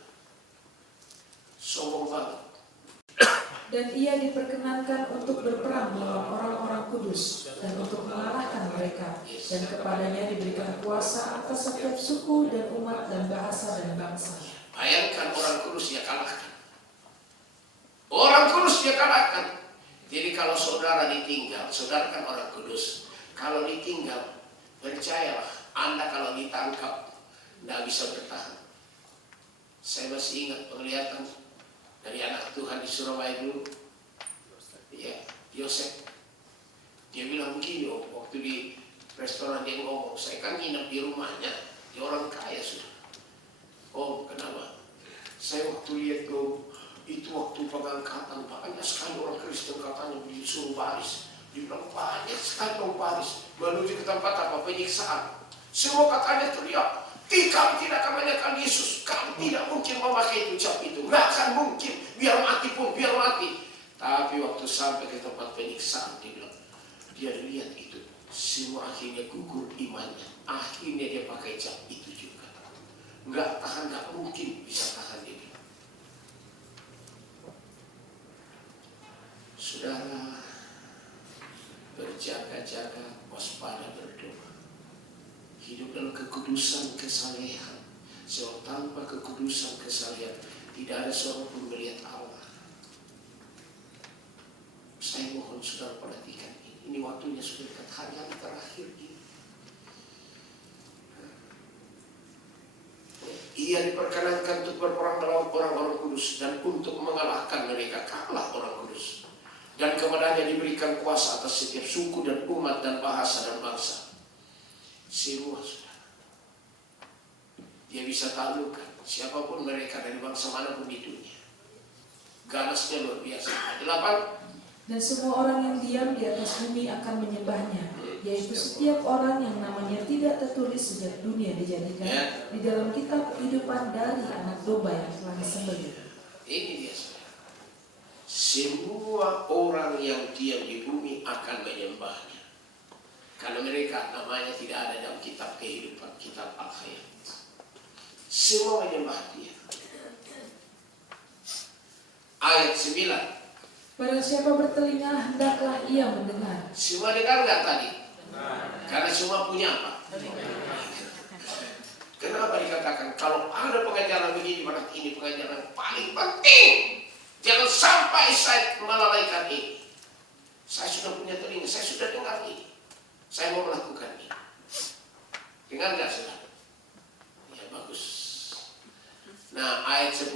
Sombong banget. Dan ia diperkenankan untuk berperang melawan orang-orang kudus dan untuk mengalahkan mereka. Dan kepadanya diberikan kuasa atas setiap suku dan umat dan bahasa dan bangsa. Bayangkan orang kudus dia kalahkan. Orang kudus dia kalahkan. Jadi kalau saudara ditinggal, saudara kan orang kudus. Kalau ditinggal, percayalah, Anda kalau ditangkap tidak bisa bertahan. Saya masih ingat penglihatan dari anak Tuhan di Surabaya dulu, ya, Yosef. Dia bilang begini, waktu di restoran dia ngomong, saya kan nginep di rumahnya, dia orang kaya sudah. Oh, kenapa? Saya waktu lihat itu waktu pengangkatan, banyak sekali orang Kristen katanya disuruh baris. Dia bilang banyak sekali orang baris menuju ke tempat apa? Penyiksaan. Semua katanya teriak, kami tidak akan menyekan Yesus, kami tidak mungkin memakai ucap itu, nggak akan mungkin, biar mati pun biar mati. Tapi waktu sampai ke tempat penyiksaan, dia bilang, dia lihat itu, semua akhirnya gugur imannya, akhirnya dia pakai cap itu juga. Nggak tahan, nggak mungkin bisa tahan dia bilang. Saudara, berjaga-jaga, waspada, berdoa. Hidup dalam kekudusan kesalehan. Sebab tanpa kekudusan kesalehan tidak ada seorang pun melihat Allah. Saya mohon saudara perhatikan ini. Ini waktunya sudah dekat, hari-hari terakhir ini. Ia diperkenankan untuk berperang melawan orang-orang kudus dan untuk mengalahkan mereka, kalah orang kudus. Dan kepadanya diberikan kuasa atas setiap suku dan umat dan bahasa dan bangsa. Semua sudah. Dia bisa taklukkan siapapun mereka dari bangsa manapun di dunia. Ganasnya luar biasa. 8. Dan semua orang yang diam di atas bumi akan menyembahnya, yaitu setiap orang yang namanya tidak tertulis sejak dunia dijadikan di dalam kitab kehidupan dari anak domba yang telah disembelih. Ini dia saudara. Semua orang yang diam di bumi akan menyembahnya. Karena mereka namanya tidak ada dalam kitab kehidupan, kitab Al-Hayat. Semua menyembah dia. Ayat 9. Barang siapa bertelinga, hendaklah ia mendengar. Semua dengar nggak tadi? Karena semua punya apa? Kenapa dikatakan kalau ada pengajaran begini, berarti ini pengajaran paling penting. Jangan sampai saya melalaikan ini. Saya sudah punya telinga, saya sudah dengar ini. Saya mau melakukan ini. Dengar nggak saudara? Ya bagus. Nah ayat 10.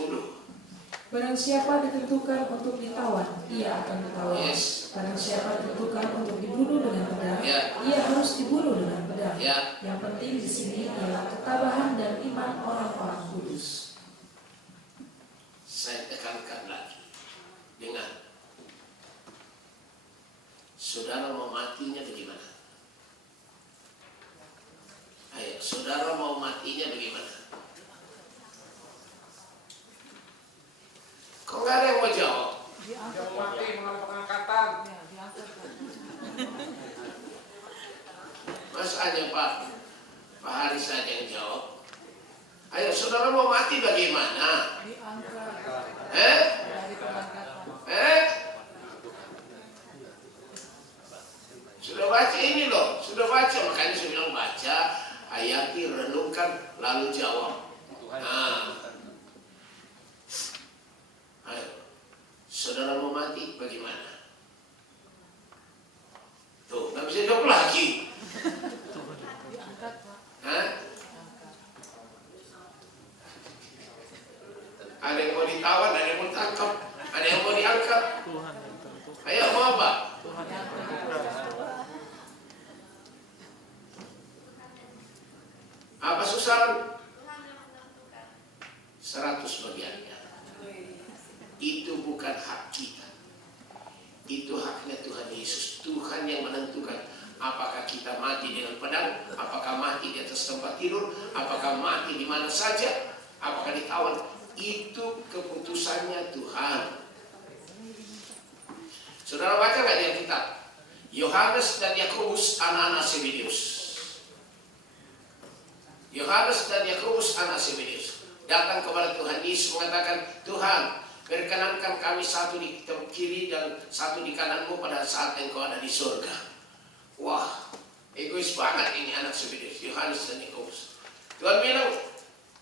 Barang siapa ditentukan untuk ditawan, ia akan ditawan. Yes. Barang siapa ditentukan untuk dibunuh dengan pedang, Ya. ia harus dibunuh dengan pedang. Ya. Yang penting di sini ialah ketabahan dan iman orang-orang kudus. Saya tekankan lagi. Dengar. Saudara mau matinya bagaimana? Ayo, saudara mau matinya bagaimana? Kok nggak ada yang mau jawab? Diangkat. Mati mengalami pengangkatan. Ya, diangkat. Mas aja Pak Haris saja yang jawab. Ayo, saudara mau mati bagaimana? Diangkat. Eh? Dari pengangkatan. Sudah baca ini loh, sudah baca, makanya saya bilang baca, hayati, renungkan, lalu jawab. Nah, ayo, saudara mau mati bagaimana? Tuh, nggak bisa jawab lagi. Diangkat, Pak. Hah? Diangkat. Ada yang mau ditawan, ada yang mau ditangkap, ada yang mau diangkat. Ayo, mau apa? Apa susah? 100 bagiannya. Itu bukan hak kita. Itu haknya Tuhan Yesus. Tuhan yang menentukan apakah kita mati dengan pedang, apakah mati di atas tempat tidur, apakah mati di mana saja, apakah ditawan. Itu keputusannya Tuhan. Saudara baca nggak di Alkitab? Yohanes dan Yakobus anak-anak Zebedeus. Yohanes dan Yakobus anak Zebedeus datang kepada Tuhan Yesus mengatakan, Tuhan, perkenankan kami satu di kiri dan satu di kananmu pada saat engkau ada di surga. Wah, egois banget ini anak Zebedeus, Yohanes dan Yakobus. Tuhan bilang,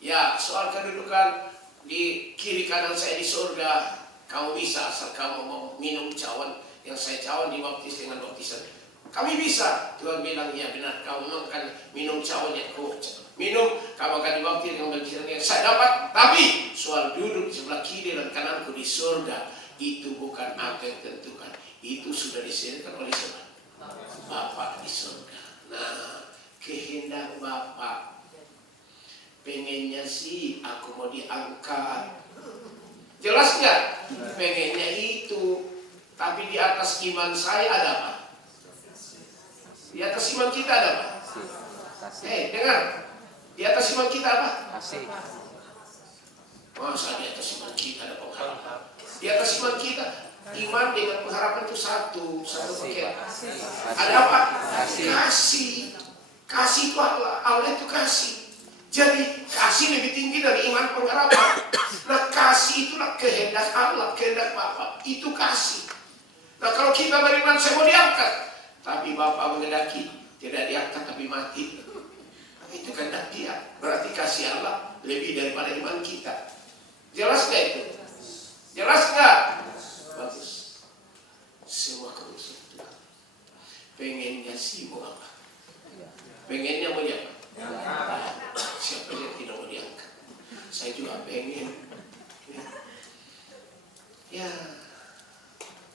ya soal kedudukan di kiri kanan saya di surga, kamu bisa asal kamu mau minum cawan yang saya cawan dibaptis dengan baptisan Kami bisa. Tuhan bilang, ya benar, kamu memang akan minum cawan yang kau minum, kamu akan dibaptis dengan baptisan yang saya dapat. Tapi soal duduk di sebelah kiri dan kananku di surga, itu bukan aku yang tentukan. Itu sudah disediakan oleh siapa? Bapa di surga. Nah, kehendak Bapa, pengennya sih aku mau diangkat. Jelas nggak? Pengennya itu. Tapi di atas iman saya ada apa? Di atas iman kita ada apa? Dengar. Di atas iman kita apa? Kasih. Masa di atas iman kita ada pengharapan? Di atas iman kita, iman dengan pengharapan itu satu paket. Ada apa? Kasih. Kasih itu Allah itu kasih. Jadi kasih lebih tinggi dari iman pengharapan. Nah, kasih itulah kehendak Allah, kehendak Bapa. Itu kasih. Nah, kalau kita beriman, saya mau diangkat, tapi Bapa menghendaki tidak diangkat tapi mati. Itu kehendak Dia. Berarti kasih Allah lebih daripada iman kita. Jelas nggak itu? Jelas nggak? Bagus. Semua kerusuhan Tuhan. Pengennya sih mau apa? Pengennya mau apa? Siapa yang tidak mau diangkat? Saya juga pengen. Ya,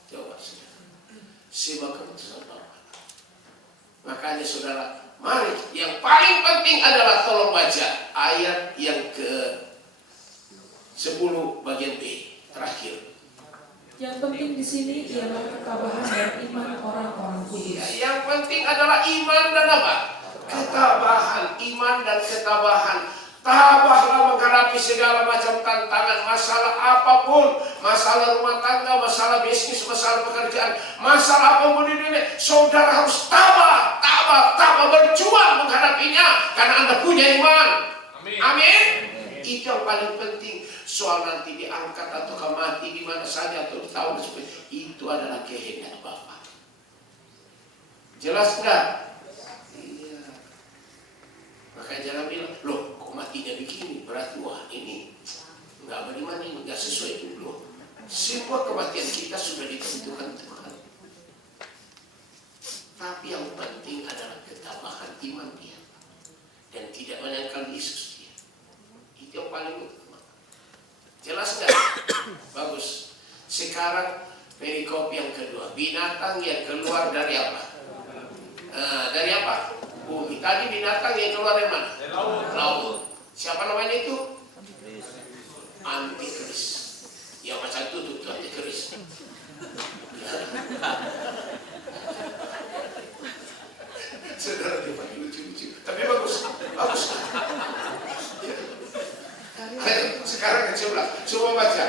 coba saudara. Semua keputusan Bapa. Makanya saudara, mari yang paling penting adalah tolong baca ayat yang ke-10 bagian B terakhir. Yang penting di sini ialah ketabahan dan iman orang-orang kudus. Yang penting adalah iman dan apa? Ketabahan, iman dan ketabahan. Tabahlah menghadapi segala macam tantangan, masalah apapun, masalah rumah tangga, masalah bisnis, masalah pekerjaan, masalah apapun di dunia, saudara harus tabah, berjuang menghadapinya karena Anda punya iman. Amin. Itu yang paling penting. Soal nanti diangkat atau mati di mana saja atau di tahun itu adalah kehendak Bapa. Jelas enggak? Iya. Makanya jangan bilang, loh kok matinya begini, berarti wah ini enggak beriman, ini enggak sesuai dulu. Semua kematian kita sudah ditentukan Tuhan. Tapi yang penting adalah ketabahan iman dia dan tidak menyangkal Yesus dia. Itu yang paling utama. Jelas enggak? Bagus. Sekarang perikop yang kedua, binatang yang keluar dari apa? Dari apa? Bumi. Tadi binatang yang keluar dari mana? Laut. Siapa namanya itu? Antikris. Ya macam itu antikris. Saudara dia pakai lucu-lucu. Tapi bagus. Ayo, sekarang ayat 11. Coba baca.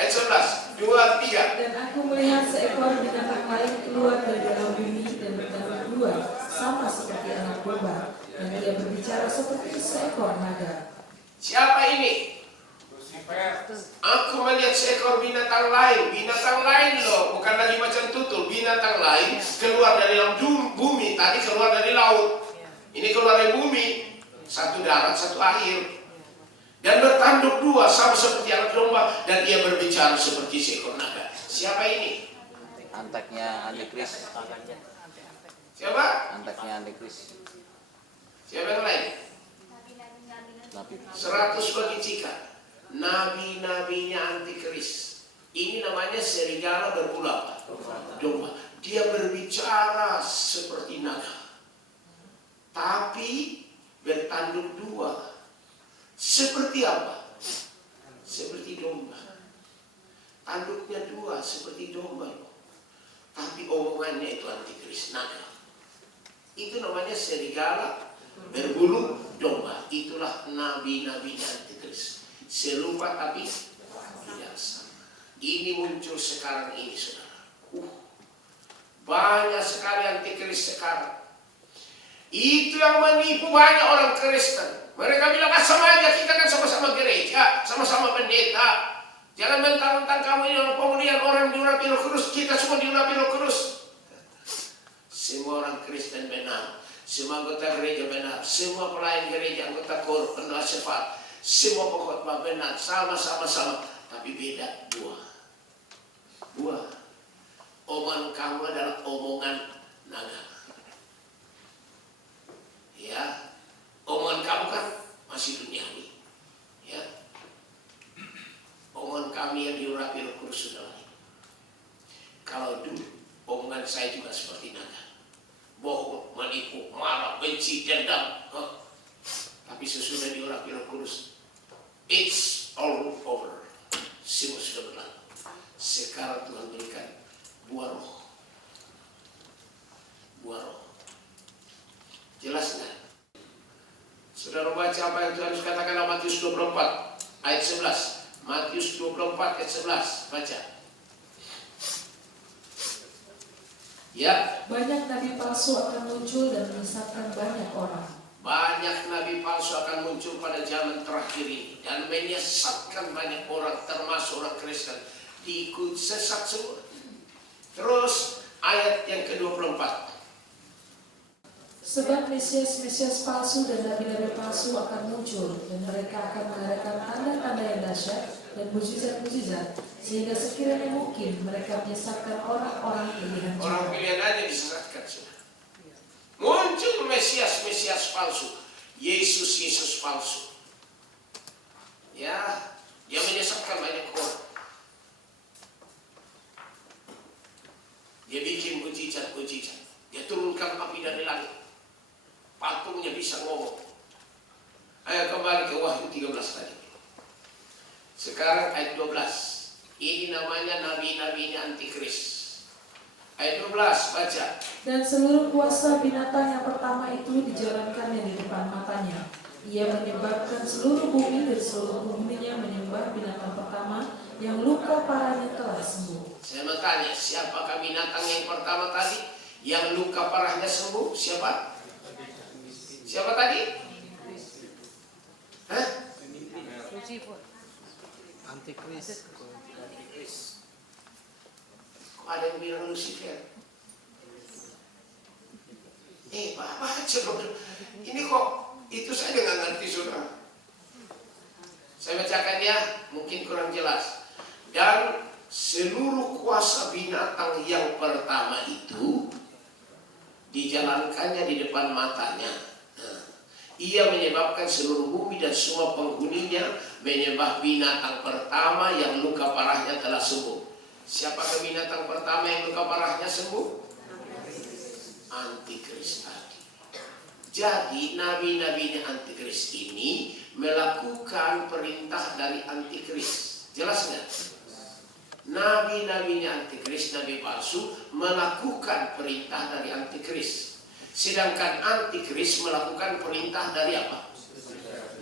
Ayat 11. 2, 3. Dan aku melihat seekor binatang lain keluar dari dalam bumi dan bertanduk dua, sama seperti anak domba, dan dia berbicara seperti seekor naga. Siapa ini? Aku melihat seekor binatang lain loh, bukan lagi macam tutul. Binatang lain keluar dari dalam bumi, tadi keluar dari laut. Ini keluar dari bumi, satu darat, satu air. Dan bertanduk dua, sama seperti anak domba, dan ia berbicara seperti seekor naga. Siapa ini? Anteknya Antikris. Siapa? Anteknya Antikris. Siapa yang lain? Nabi. 100 bagi Cika. Nabi-nabinya Antikris. Ini namanya serigala berbulu domba. Dia berbicara seperti naga, tapi bertanduk dua. Seperti apa? Seperti domba. Tanduknya dua seperti domba. Tapi omongannya itu Antikris, naga. Itu namanya serigala berbulu domba. Itulah nabi-nabinya Antikris. Serupa tapi tidak sama. Ini muncul sekarang ini, saudara. Banyak sekali Antikris sekarang. Itu yang menipu banyak orang Kristen. Mereka bilang, sama aja, kita kan sama-sama gereja, sama-sama pendeta. Jangan mentang-mentang kamu ini orang pemulihan, orang diurapi Roh Kudus, kita semua diurapi Roh Kudus. Semua orang Kristen benar, semua anggota gereja benar, semua pelayan gereja, anggota KOR, pendoa syafaat, semua pengkhotbah benar, sama-sama, tapi beda buah. Omongan kamu adalah omongan naga. Ya, omongan kamu kan masih duniawi. Ya, omongan kami yang diurapi Roh Kudus sudah lain. Kalau dulu omongan saya juga seperti naga, bohong, menipu, marah, benci, dendam. Tapi sesudah diurapi Roh Kudus, it's all over. Semua sudah berlalu. Sekarang Tuhan berikan buah roh. Buah roh. Jelas nggak? Saudara baca apa yang Tuhan katakan dalam Matius 24 ayat 11. Matius 24 ayat 11. Baca. Ya. Banyak nabi palsu akan muncul dan menyesatkan banyak orang. Banyak nabi palsu akan muncul pada zaman terakhir ini dan menyesatkan banyak orang, termasuk orang Kristen, diikut sesat semua. Terus ayat yang ke-24. Sebab Mesias palsu dan nabi-nabi palsu akan muncul, dan mereka akan mengadakan tanda-tanda yang dahsyat dan mukjizat-mukjizat, sehingga sekiranya mungkin mereka menyesatkan orang-orang pilihan Tuhan. Orang pilihan aja disesatkan sudah. Muncul Mesias palsu, Yesus palsu. Ya, dia menyesatkan banyak orang. Dia bikin mukjizat-mukjizat. Dia turunkan api dari langit. Patungnya bisa ngomong. Ayo kembali ke Wahyu 13 tadi. Sekarang ayat 12. Ini namanya nabi-nabinya antikris. Ayat 12 baca. Dan seluruh kuasa binatang yang pertama itu dijalankannya di depan matanya. Ia menyebabkan seluruh bumi dan seluruh penghuninya menyembah binatang pertama yang luka parahnya telah sembuh. Saya mau tanya, siapakah binatang yang pertama tadi yang luka parahnya sembuh? Siapa? Siapa tadi? Hah? Antikris. Kok ada yang bilang Lucifer? Baca dong. Ini kok itu saya nggak ngerti saudara. Saya bacakan ya, mungkin kurang jelas. Dan seluruh kuasa binatang yang pertama itu dijalankannya di depan matanya. Ia menyebabkan seluruh bumi dan semua penghuninya menyembah binatang pertama yang luka parahnya telah sembuh. Siapakah binatang pertama yang luka parahnya sembuh? Antikris tadi. Jadi nabi-nabinya antikris ini melakukan perintah dari antikris. Jelas nggak? Nabi-nabinya antikris, nabi palsu, melakukan perintah dari antikris. Sedangkan antikris melakukan perintah dari apa?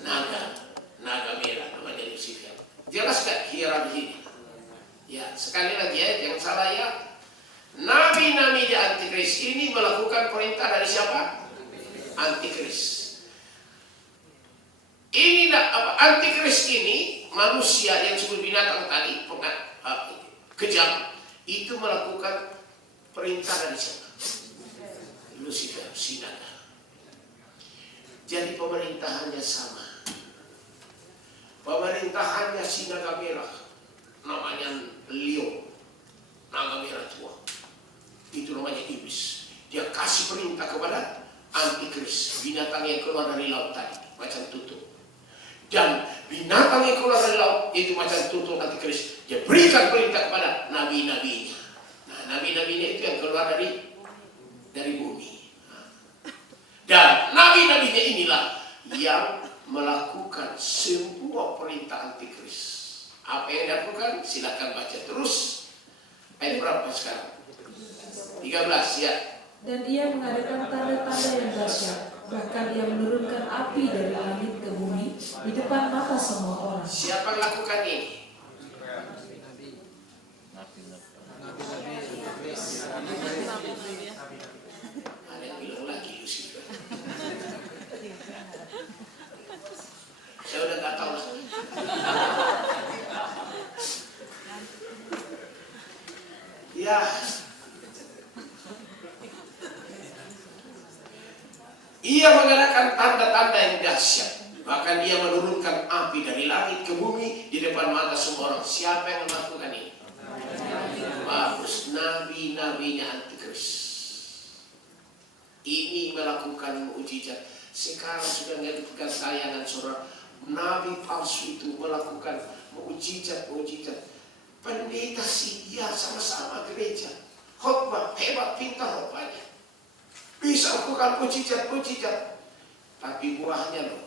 Naga merah, namanya Lucifer. Jelas gak hierarki ini? Ya, sekali lagi ya, jangan salah ya. Nabi-nabi di antikris ini melakukan perintah dari siapa? Antikris. Ini apa? Antikris ini manusia yang disebut binatang tadi, kejam, itu melakukan perintah dari siapa? Lucifer, si naga. Jadi pemerintahannya sama. Pemerintahannya si naga merah, namanya Leo, naga merah tua. Itu namanya iblis. Dia kasih perintah kepada antikris, binatang yang keluar dari laut tadi, macam tutul. Dan binatang yang keluar dari laut itu macam tutul antikris. Dia berikan perintah kepada nabi-nabinya. Nah, nabi-nabinya itu yang keluar dari bumi. Dan nabi-nabinya inilah yang melakukan semua perintah antikris. Apa yang dilakukan? Silakan baca terus. Ayat berapa sekarang? 13 ya. Dan ia mengadakan tanda-tanda yang dahsyat. Bahkan ia menurunkan api dari langit ke bumi di depan mata semua orang. Siapa yang lakukan ini? Ada yang bilang lagi Lucifer. Saya udah gak tahu lah. Ya. Ia mengadakan tanda-tanda yang dahsyat. Bahkan dia menurunkan api dari langit ke bumi di depan mata semua orang. Siapa yang melakukan ini? Bagus, nabi-nabinya antikris. Ini melakukan mukjizat. Sekarang sudah menjadikan tayangan saudara. Nabi palsu itu melakukan mukjizat-mukjizat. Pendeta sih ya sama-sama gereja. Khotbah hebat, pintar rupanya. Bisa lakukan mukjizat-mukjizat. Tapi buahnya loh.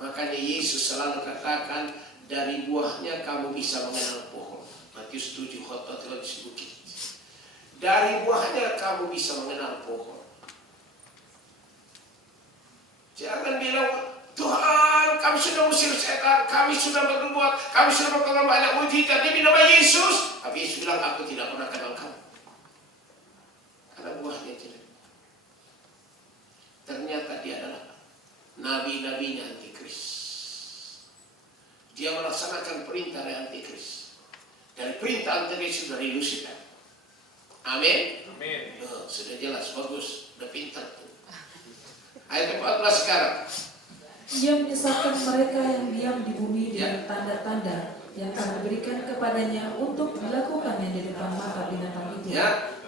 Makanya Yesus selalu katakan, dari buahnya kamu bisa mengenal pohon. Matius 7 khotbah telah disebutkan. Dari buahnya kamu bisa mengenal pohon. Jangan bilang, Tuhan kami sudah usir setan, kami sudah berbuat, kami sudah melakukan banyak mujizat demi nama Yesus. Tapi Yesus bilang, aku tidak pernah kenal kamu. Karena buahnya jelek. Ternyata dia adalah nabi-nabinya antikris. Dia melaksanakan perintah dari antikris. Dan perintah antikris dari Lucifer. Amin. Amin. Sudah jelas, bagus, udah pintar tuh. Ayat 14 sekarang. Ia menyesatkan mereka yang diam di bumi dengan tanda-tanda yang akan diberikan kepadanya untuk dilakukannya di depan mata binatang itu.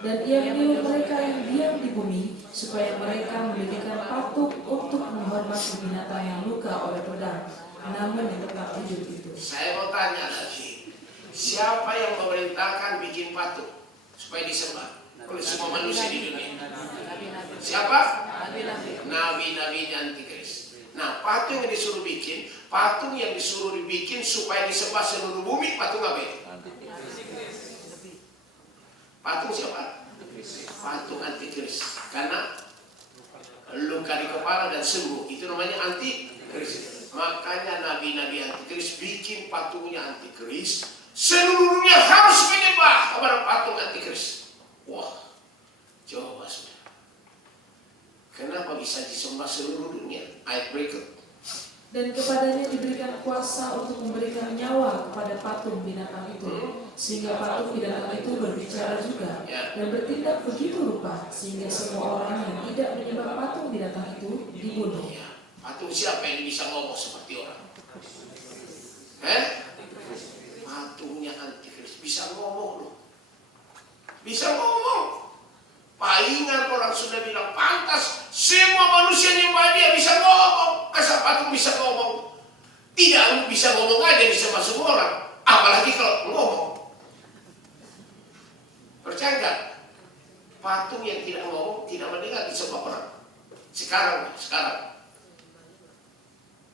Dan ia menyuruh mereka yang diam di bumi supaya mereka mendirikan patung untuk menghormati binatang yang luka oleh pedang, namun yang tetap hidup itu. Saya mau tanya lagi, siapa yang memerintahkan bikin patung supaya disembah oleh semua manusia di dunia? Siapa? Nabi-nabinya antikris. Nah, patung yang disuruh bikin, patung yang disuruh dibikin supaya disembah seluruh bumi, patung apa itu? Patung siapa? Patung antikris. Karena luka di kepala dan sembuh, itu namanya antikris. Makanya nabi-nabi antikris bikin patungnya antikris. Seluruh dunia harus menyembah kepada patung antikris. Wah, coba sudah. Kenapa bisa disembah seluruh dunia? Ayat berikut. Dan kepadanya diberikan kuasa untuk memberikan nyawa kepada patung binatang itu, sehingga patung binatang itu berbicara juga dan bertindak begitu rupa, sehingga semua orang yang tidak menyembah patung binatang itu dibunuh. Patung siapa yang bisa ngomong seperti orang? Patungnya antikris bisa ngomong loh. Bisa ngomong. Palingan orang sudah bilang pantas semua manusia nyembah dia bisa ngomong. Asal patung bisa ngomong. Tidak bisa ngomong aja bisa masuk orang. Apalagi kalau ngomong. Percaya nggak? Patung yang tidak ngomong tidak mendengar disembah orang. Sekarang.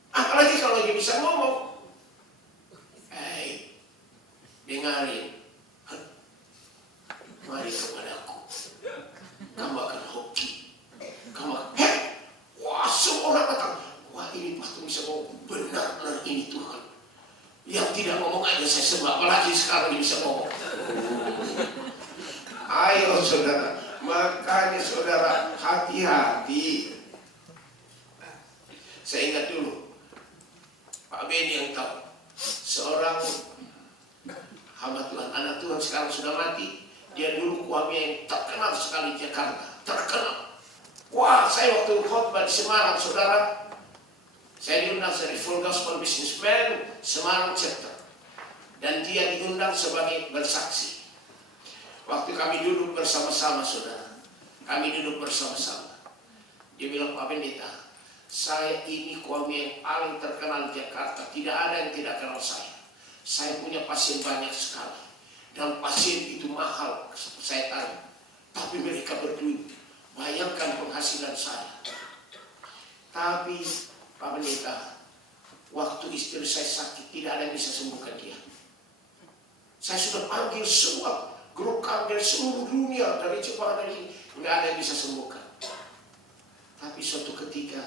Apalagi kalau dia bisa ngomong. Dengarin. Mari kepadaku. Kamu akan hoki. Wah, semua orang datang. Wah, ini patung bisa ngomong. Benar-benar ini Tuhan. Yang tidak ngomong aja saya sembah. Apalagi sekarang dia bisa ngomong. Ayo saudara. Makanya saudara hati-hati. Saya ingat dulu. Pak Beni yang tahu. Seorang hamba Tuhan. Anak Tuhan sekarang sudah mati. Dia dulu kuamnya yang terkenal sekali di Jakarta. Terkenal. Wah, saya waktu khotbah di Semarang, saudara. Saya diundang dari Full Gospel Businessman, Semarang Chapter. Dan dia diundang sebagai bersaksi. Waktu kami duduk bersama-sama, saudara. Kami duduk bersama-sama. Dia bilang, Pak Pendeta, saya ini kuamnya yang paling terkenal di Jakarta. Tidak ada yang tidak kenal saya. Saya punya pasien banyak sekali. Dan pasien itu mahal, saya tahu. Tapi mereka berduit. Bayangkan penghasilan saya. Tapi, Pak Pendeta, waktu istri saya sakit, tidak ada yang bisa sembuhkan dia. Saya sudah panggil semua grup kami dari seluruh dunia, dari Jepang, dari sini. Nggak ada yang bisa sembuhkan. Tapi suatu ketika,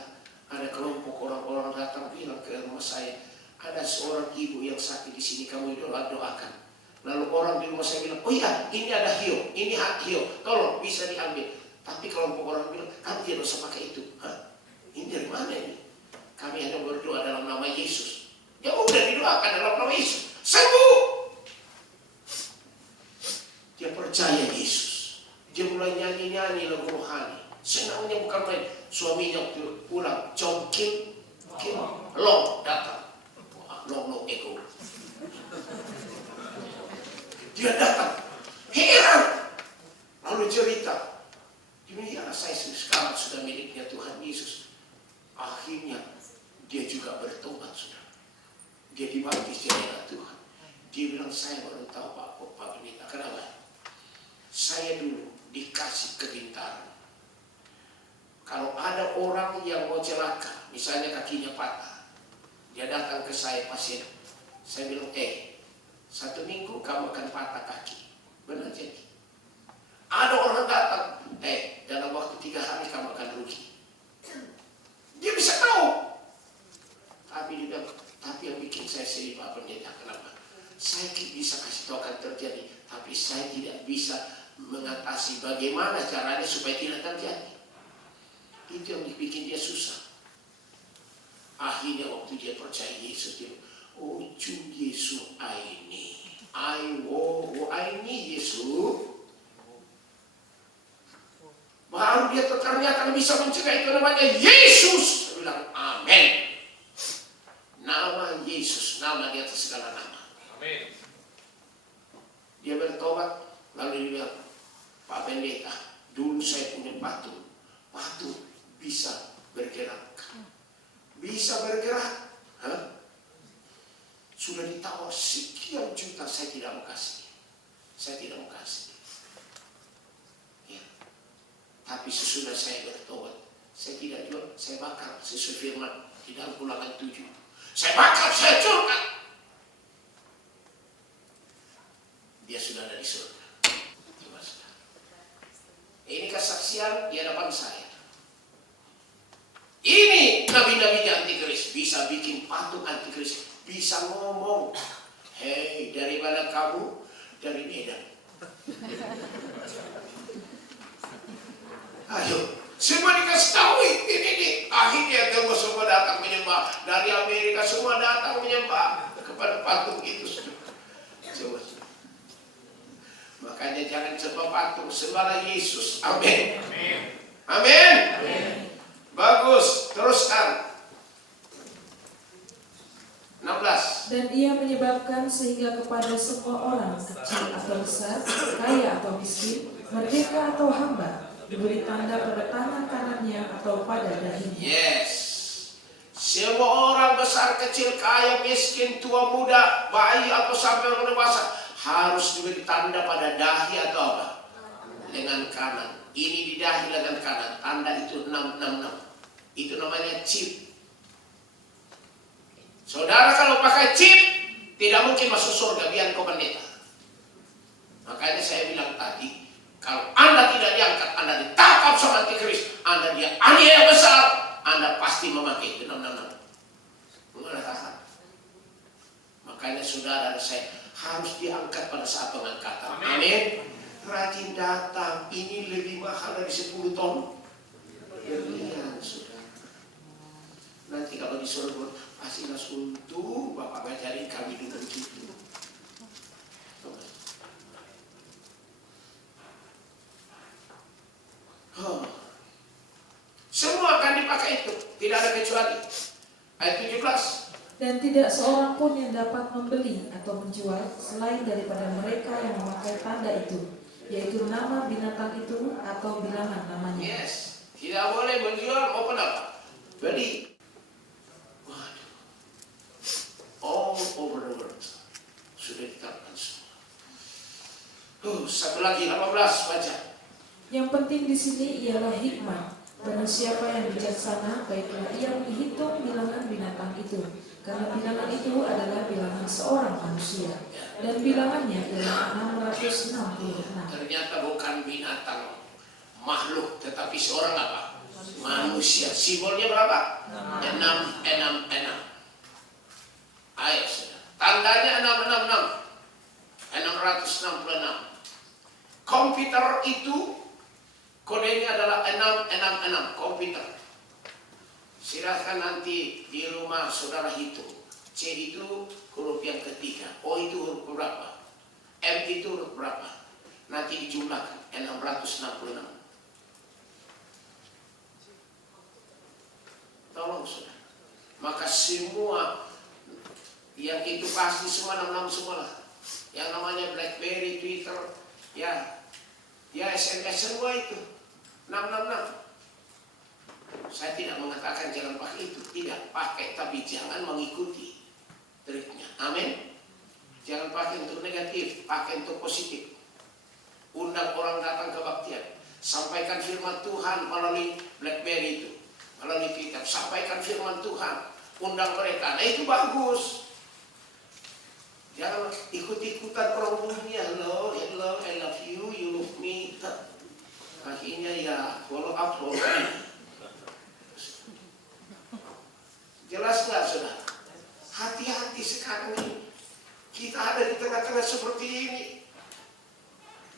ada kelompok orang-orang datang bilang ke rumah saya, ada seorang ibu yang sakit di sini, kamu doakan. Lalu orang di rumah saya bilang, oh iya, ini ada hiu, ini hak hiu, tolong bisa diambil. Tapi kelompok orang bilang, kamu tidak usah pakai itu. Hah? Ini dari mana ini? Kami hanya berdoa dalam nama Yesus. Ya udah didoakan dalam nama Yesus, sembuh. Dia percaya Yesus. Dia mulai nyanyi-nyanyi lagu rohani. Senangnya bukan main. Suaminya pulang, jongkil, long datang. Long ego. Dia datang, heran, lalu cerita, ya saya sekarang sudah miliknya Tuhan Yesus. Dia dibaptis jadi anak Tuhan. Dia bilang, saya baru tahu Pak Pendeta. Kenapa? Saya dulu dikasih kepintaran. Kalau ada orang yang mau celaka, misalnya kakinya patah, dia datang ke saya pasien. Saya bilang, 1 minggu kamu akan patah kaki. Benar jadi. Ada orang datang, dalam waktu 3 hari kamu akan rugi. Dia bisa tahu. Tapi dia bilang, tapi yang bikin saya sedih Pak Pendeta, kenapa? Saya bisa kasih tahu akan terjadi, tapi saya tidak bisa mengatasi bagaimana caranya supaya tidak terjadi. Itu yang bikin dia susah. Akhirnya waktu dia percaya Yesus, dia, oh Ju Yesus ini, ini Yesus. Baru dia ternyata bisa mencegah, itu namanya Yesus. Saya bilang amin. Nama Yesus, nama di atas segala nama. Amin. Dia bertobat, lalu dia bilang, Pak Pendeta, dulu saya punya patung bisa bergerak. Bisa bergerak. Sudah ditawar sekian juta, saya tidak mau kasih. Ya. Tapi sesudah saya bertobat, saya tidak jual, saya bakar sesuai firman di dalam Ulangan 7. Saya bakar, saya curkan. Dia sudah ada di surga. Ini kesaksian di hadapan saya. Ini nabi-nabinya antikris, bisa bikin patung antikris, bisa ngomong. Hei, dari mana kamu? Dari Medan. Ayo, semua dikasih tahu ini. Akhirnya kamu semua datang menyembah. Dari Amerika semua datang menyembah kepada patung itu. Coba. Makanya jangan sembah patung, sembahlah Yesus. Amin. Amin. Bagus, teruskan. 16. Dan ia menyebabkan sehingga kepada semua orang, kecil atau besar, kaya atau miskin, merdeka atau hamba, diberi tanda pada tangan kanannya atau pada dahinya. Yes. Semua orang besar, kecil, kaya, miskin, tua, muda, bayi atau sampai orang dewasa harus diberi tanda pada dahi atau apa? Lengan kanan. Ini di dahi lengan kanan. Tanda itu 666. Itu namanya chip. Saudara kalau pakai chip tidak mungkin masuk surga, biar kau pendeta. Makanya saya bilang tadi, kalau Anda tidak diangkat, Anda ditangkap sama antikris, Anda dia aniaya besar, Anda pasti memakai itu 666. Mengenai tahan. Makanya saudara saya harus diangkat pada saat pengangkatan. Amin. Rajin datang, ini lebih mahal dari 10 ton. Berlian, saudara. Nanti kalau disuruh kasih nas untung, Bapak ngajarin kami dulu gitu. Semua akan dipakai itu, tidak ada kecuali. Ayat 17. Dan tidak seorang pun yang dapat membeli atau menjual selain daripada mereka yang memakai tanda itu, yaitu nama binatang itu atau bilangan namanya. Yes, tidak boleh menjual maupun apa. Beli. Waduh. All over the world sudah ditetapkan semua. Satu lagi 18 baca. Yang penting di sini ialah hikmah. Barang siapa yang bijaksana, baiklah ia menghitung bilangan binatang itu, karena bilangan itu adalah bilangan seorang manusia, dan bilangannya ialah 666. Ternyata bukan binatang makhluk, tetapi seorang apa? Manusia. Simbolnya berapa? 666. Ayo sudah. Tandanya 666. Komputer itu kodenya adalah 666. Komputer. Silahkan nanti di rumah saudara hitung. C itu huruf yang ketiga. O itu huruf berapa? M itu huruf berapa? Nanti dijumlahkan 666. Tolong saudara. Maka semua yang itu pasti semua 66 semua lah. Yang namanya BlackBerry, Twitter, ya SMS semua itu 666. Saya tidak mengatakan jangan pakai itu, tidak pakai, tapi jangan mengikuti. triknya. Amin. Jangan pakai untuk negatif, pakai untuk positif. Undang orang datang kebaktian. Sampaikan firman Tuhan melalui BlackBerry itu, melalui kitab. Sampaikan firman Tuhan. Undang mereka. Nah itu bagus. Jangan ikut-ikutan orang dunia. Hello, I love you, you love me. Akhirnya ya follow up. Jelas nggak saudara? Hati-hati sekarang ini. Kita ada di tengah-tengah seperti ini.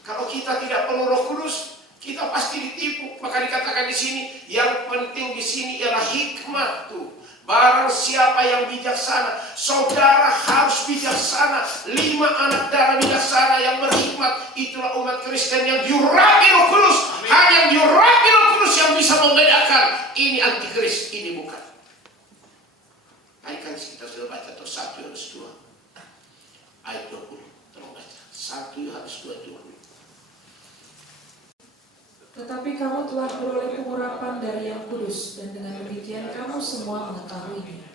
Kalau kita tidak penuh Roh Kudus, kita pasti ditipu. Maka dikatakan di sini, yang penting di sini ialah hikmat tuh. Barang siapa yang bijaksana, saudara harus bijaksana. 5 anak darah bijaksana yang berhikmat, itulah umat Kristen yang diurapi Roh Kudus. Hanya yang diurapi Roh Kudus yang bisa membedakan ini antikris, ini bukan. Kan kita sudah baca tuh 1 Yohanes 2 ayat 20. Tolong baca 1 Yohanes 2:20. Tetapi kamu telah beroleh pengurapan dari yang kudus, dan dengan demikian kamu semua mengetahuinya.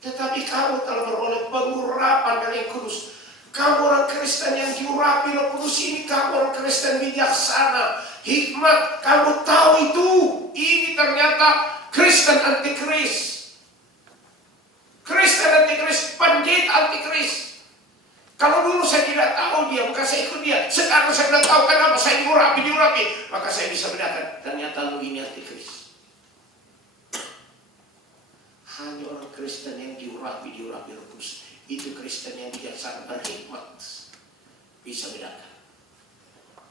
Tetapi kamu telah beroleh pengurapan dari yang kudus. Kamu orang Kristen yang diurapi Roh Kudus ini, kamu orang Kristen bijaksana, hikmat, kamu tahu itu. Ini ternyata Kristen antikris. Kristen antikris, pendeta antikris. Kalau dulu saya tidak tahu dia, maka saya ikut dia. Sekarang saya sudah tahu kenapa saya diurapi. Maka saya bisa bedakan, ternyata lu ini antikris. Hanya orang Kristen yang diurapi Roh Kudus. Itu Kristen yang bijaksana dan hikmat. Bisa bedakan.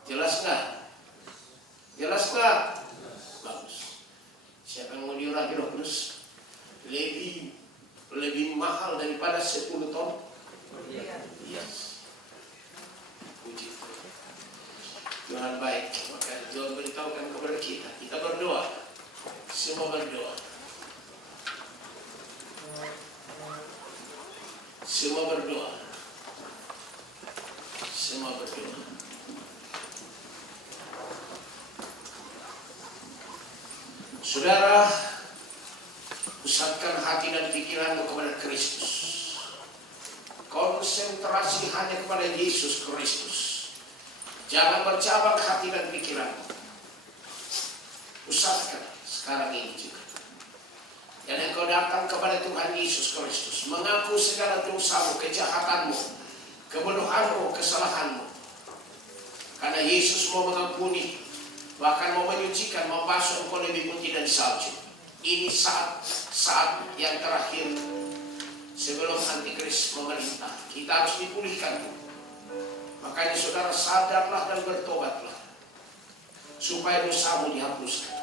Jelas nggak? Jelas nggak? Bagus. Siapa yang mau diurapi Roh Kudus? Lebih mahal daripada 10 ton. Yes. Puji Tuhan baik. Maka Tuhan beritahukan kepada kita. Kita berdoa. Semua berdoa. Semua berdoa. Semua berdoa. Saudara, pusatkan hati dan pikiranmu kepada Kristus. Konsentrasi hanya kepada Yesus Kristus. Jangan bercabang hati dan pikiranmu. Pusatkan sekarang ini juga. Dan engkau datang kepada Tuhan Yesus Kristus, mengaku segala dosamu, kejahatanmu, kebodohanmu, kesalahanmu. Karena Yesus mau mengampuni, bahkan mau menyucikan, membasuh engkau lebih putih dari salju. Ini saat yang terakhir sebelum antikris memerintah. Kita harus dipulihkan. Makanya saudara sadarlah dan bertobatlah, supaya dosamu dihapuskan,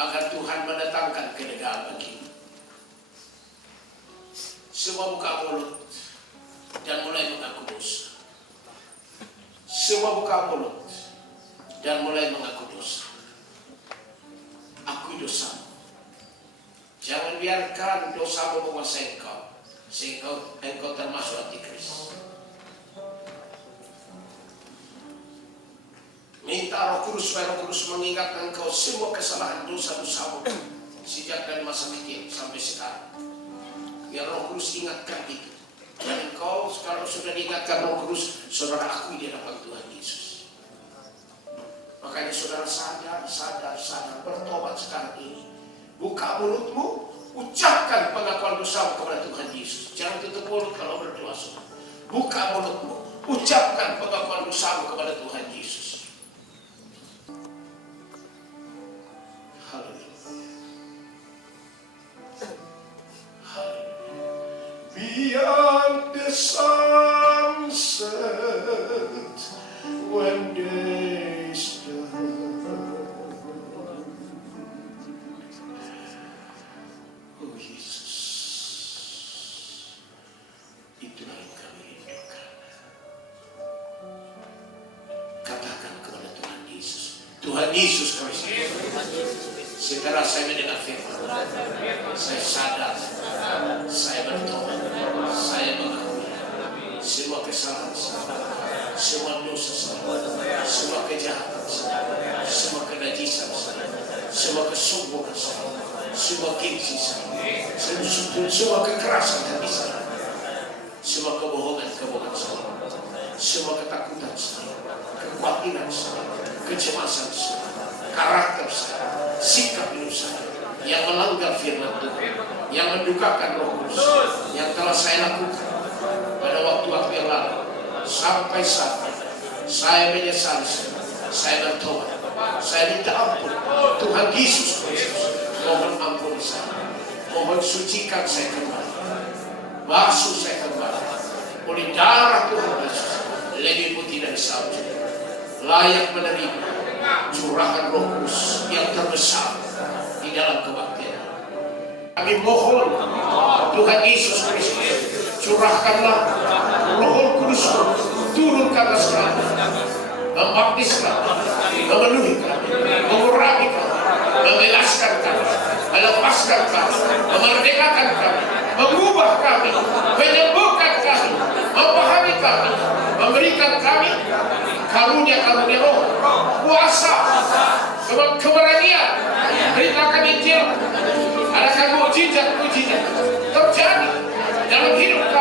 agar Tuhan mendatangkan kenegaan bagimu. Semua buka mulut dan mulai mengaku dosa. Semua buka mulut dan mulai mengaku dosa. Akui dosamu. Jangan biarkan dosamu menguasai engkau, sehingga engkau termasuk antikris. Minta Roh Kudus supaya Roh Kudus mengingatkan engkau semua kesalahan dosa-dosamu sejak dari masa kecil sampai sekarang. Biar Roh Kudus ingatkan itu. Dan engkau kalau sudah diingatkan Roh Kudus, saudara akui di hadapan Tuhan Yesus. Makanya saudara sadar, bertobat sekarang ini. Buka mulutmu, ucapkan pengakuan dosamu kepada Tuhan Yesus. Jangan tutup mulut kalau berdoa. Buka mulutmu, ucapkan pengakuan dosamu kepada Tuhan Yesus. Beyond the sunset, when day's done. Oh Yesus, itulah yang kami rindukan. Katakan kepada Tuhan Yesus, Tuhan Yesus Kristus. Sekarang saya mendengar firman, saya sadar, saya bertobat, saya mengakui semua kesalahan saya, semua dosa saya, semua kejahatan saya, semua kenajisan saya, semua kesombongan saya, semua gengsi saya, semua kekerasan hati saya, semua kebohongan saya, semua ketakutan saya, kekhawatiran saya, kecemasan saya, karakter saya, sikap hidup saya yang melanggar firman Tuhan, yang mendukakan Roh Kudus yang telah saya lakukan pada waktu-waktu yang lalu, sampai saya menyesali, saya bertobat, saya minta ampun. Tuhan Yesus Kristus, mohon ampuni saya, mohon sucikan saya kembali, basuh saya kembali oleh darah Tuhan Yesus, lebih putih dari salju, layak menerima curahan Roh Kudus yang terbesar di dalam kebaktian. Kami mohon Tuhan Yesus Kristus, curahkanlah Roh Kudus, turunkanlah sekali, membaptiskan, memenuhi kami, mengurangi kami, membebaskan kami, melepaskan kami, memerdekakan kami, mengubah kami, menyembuhkan kami, memahami kami, memberikan kami karunia-karunia Roh, kuasa, keberanian, beritakan Injil, adakan mujizat-mujizat terjadi dalam hidup kami.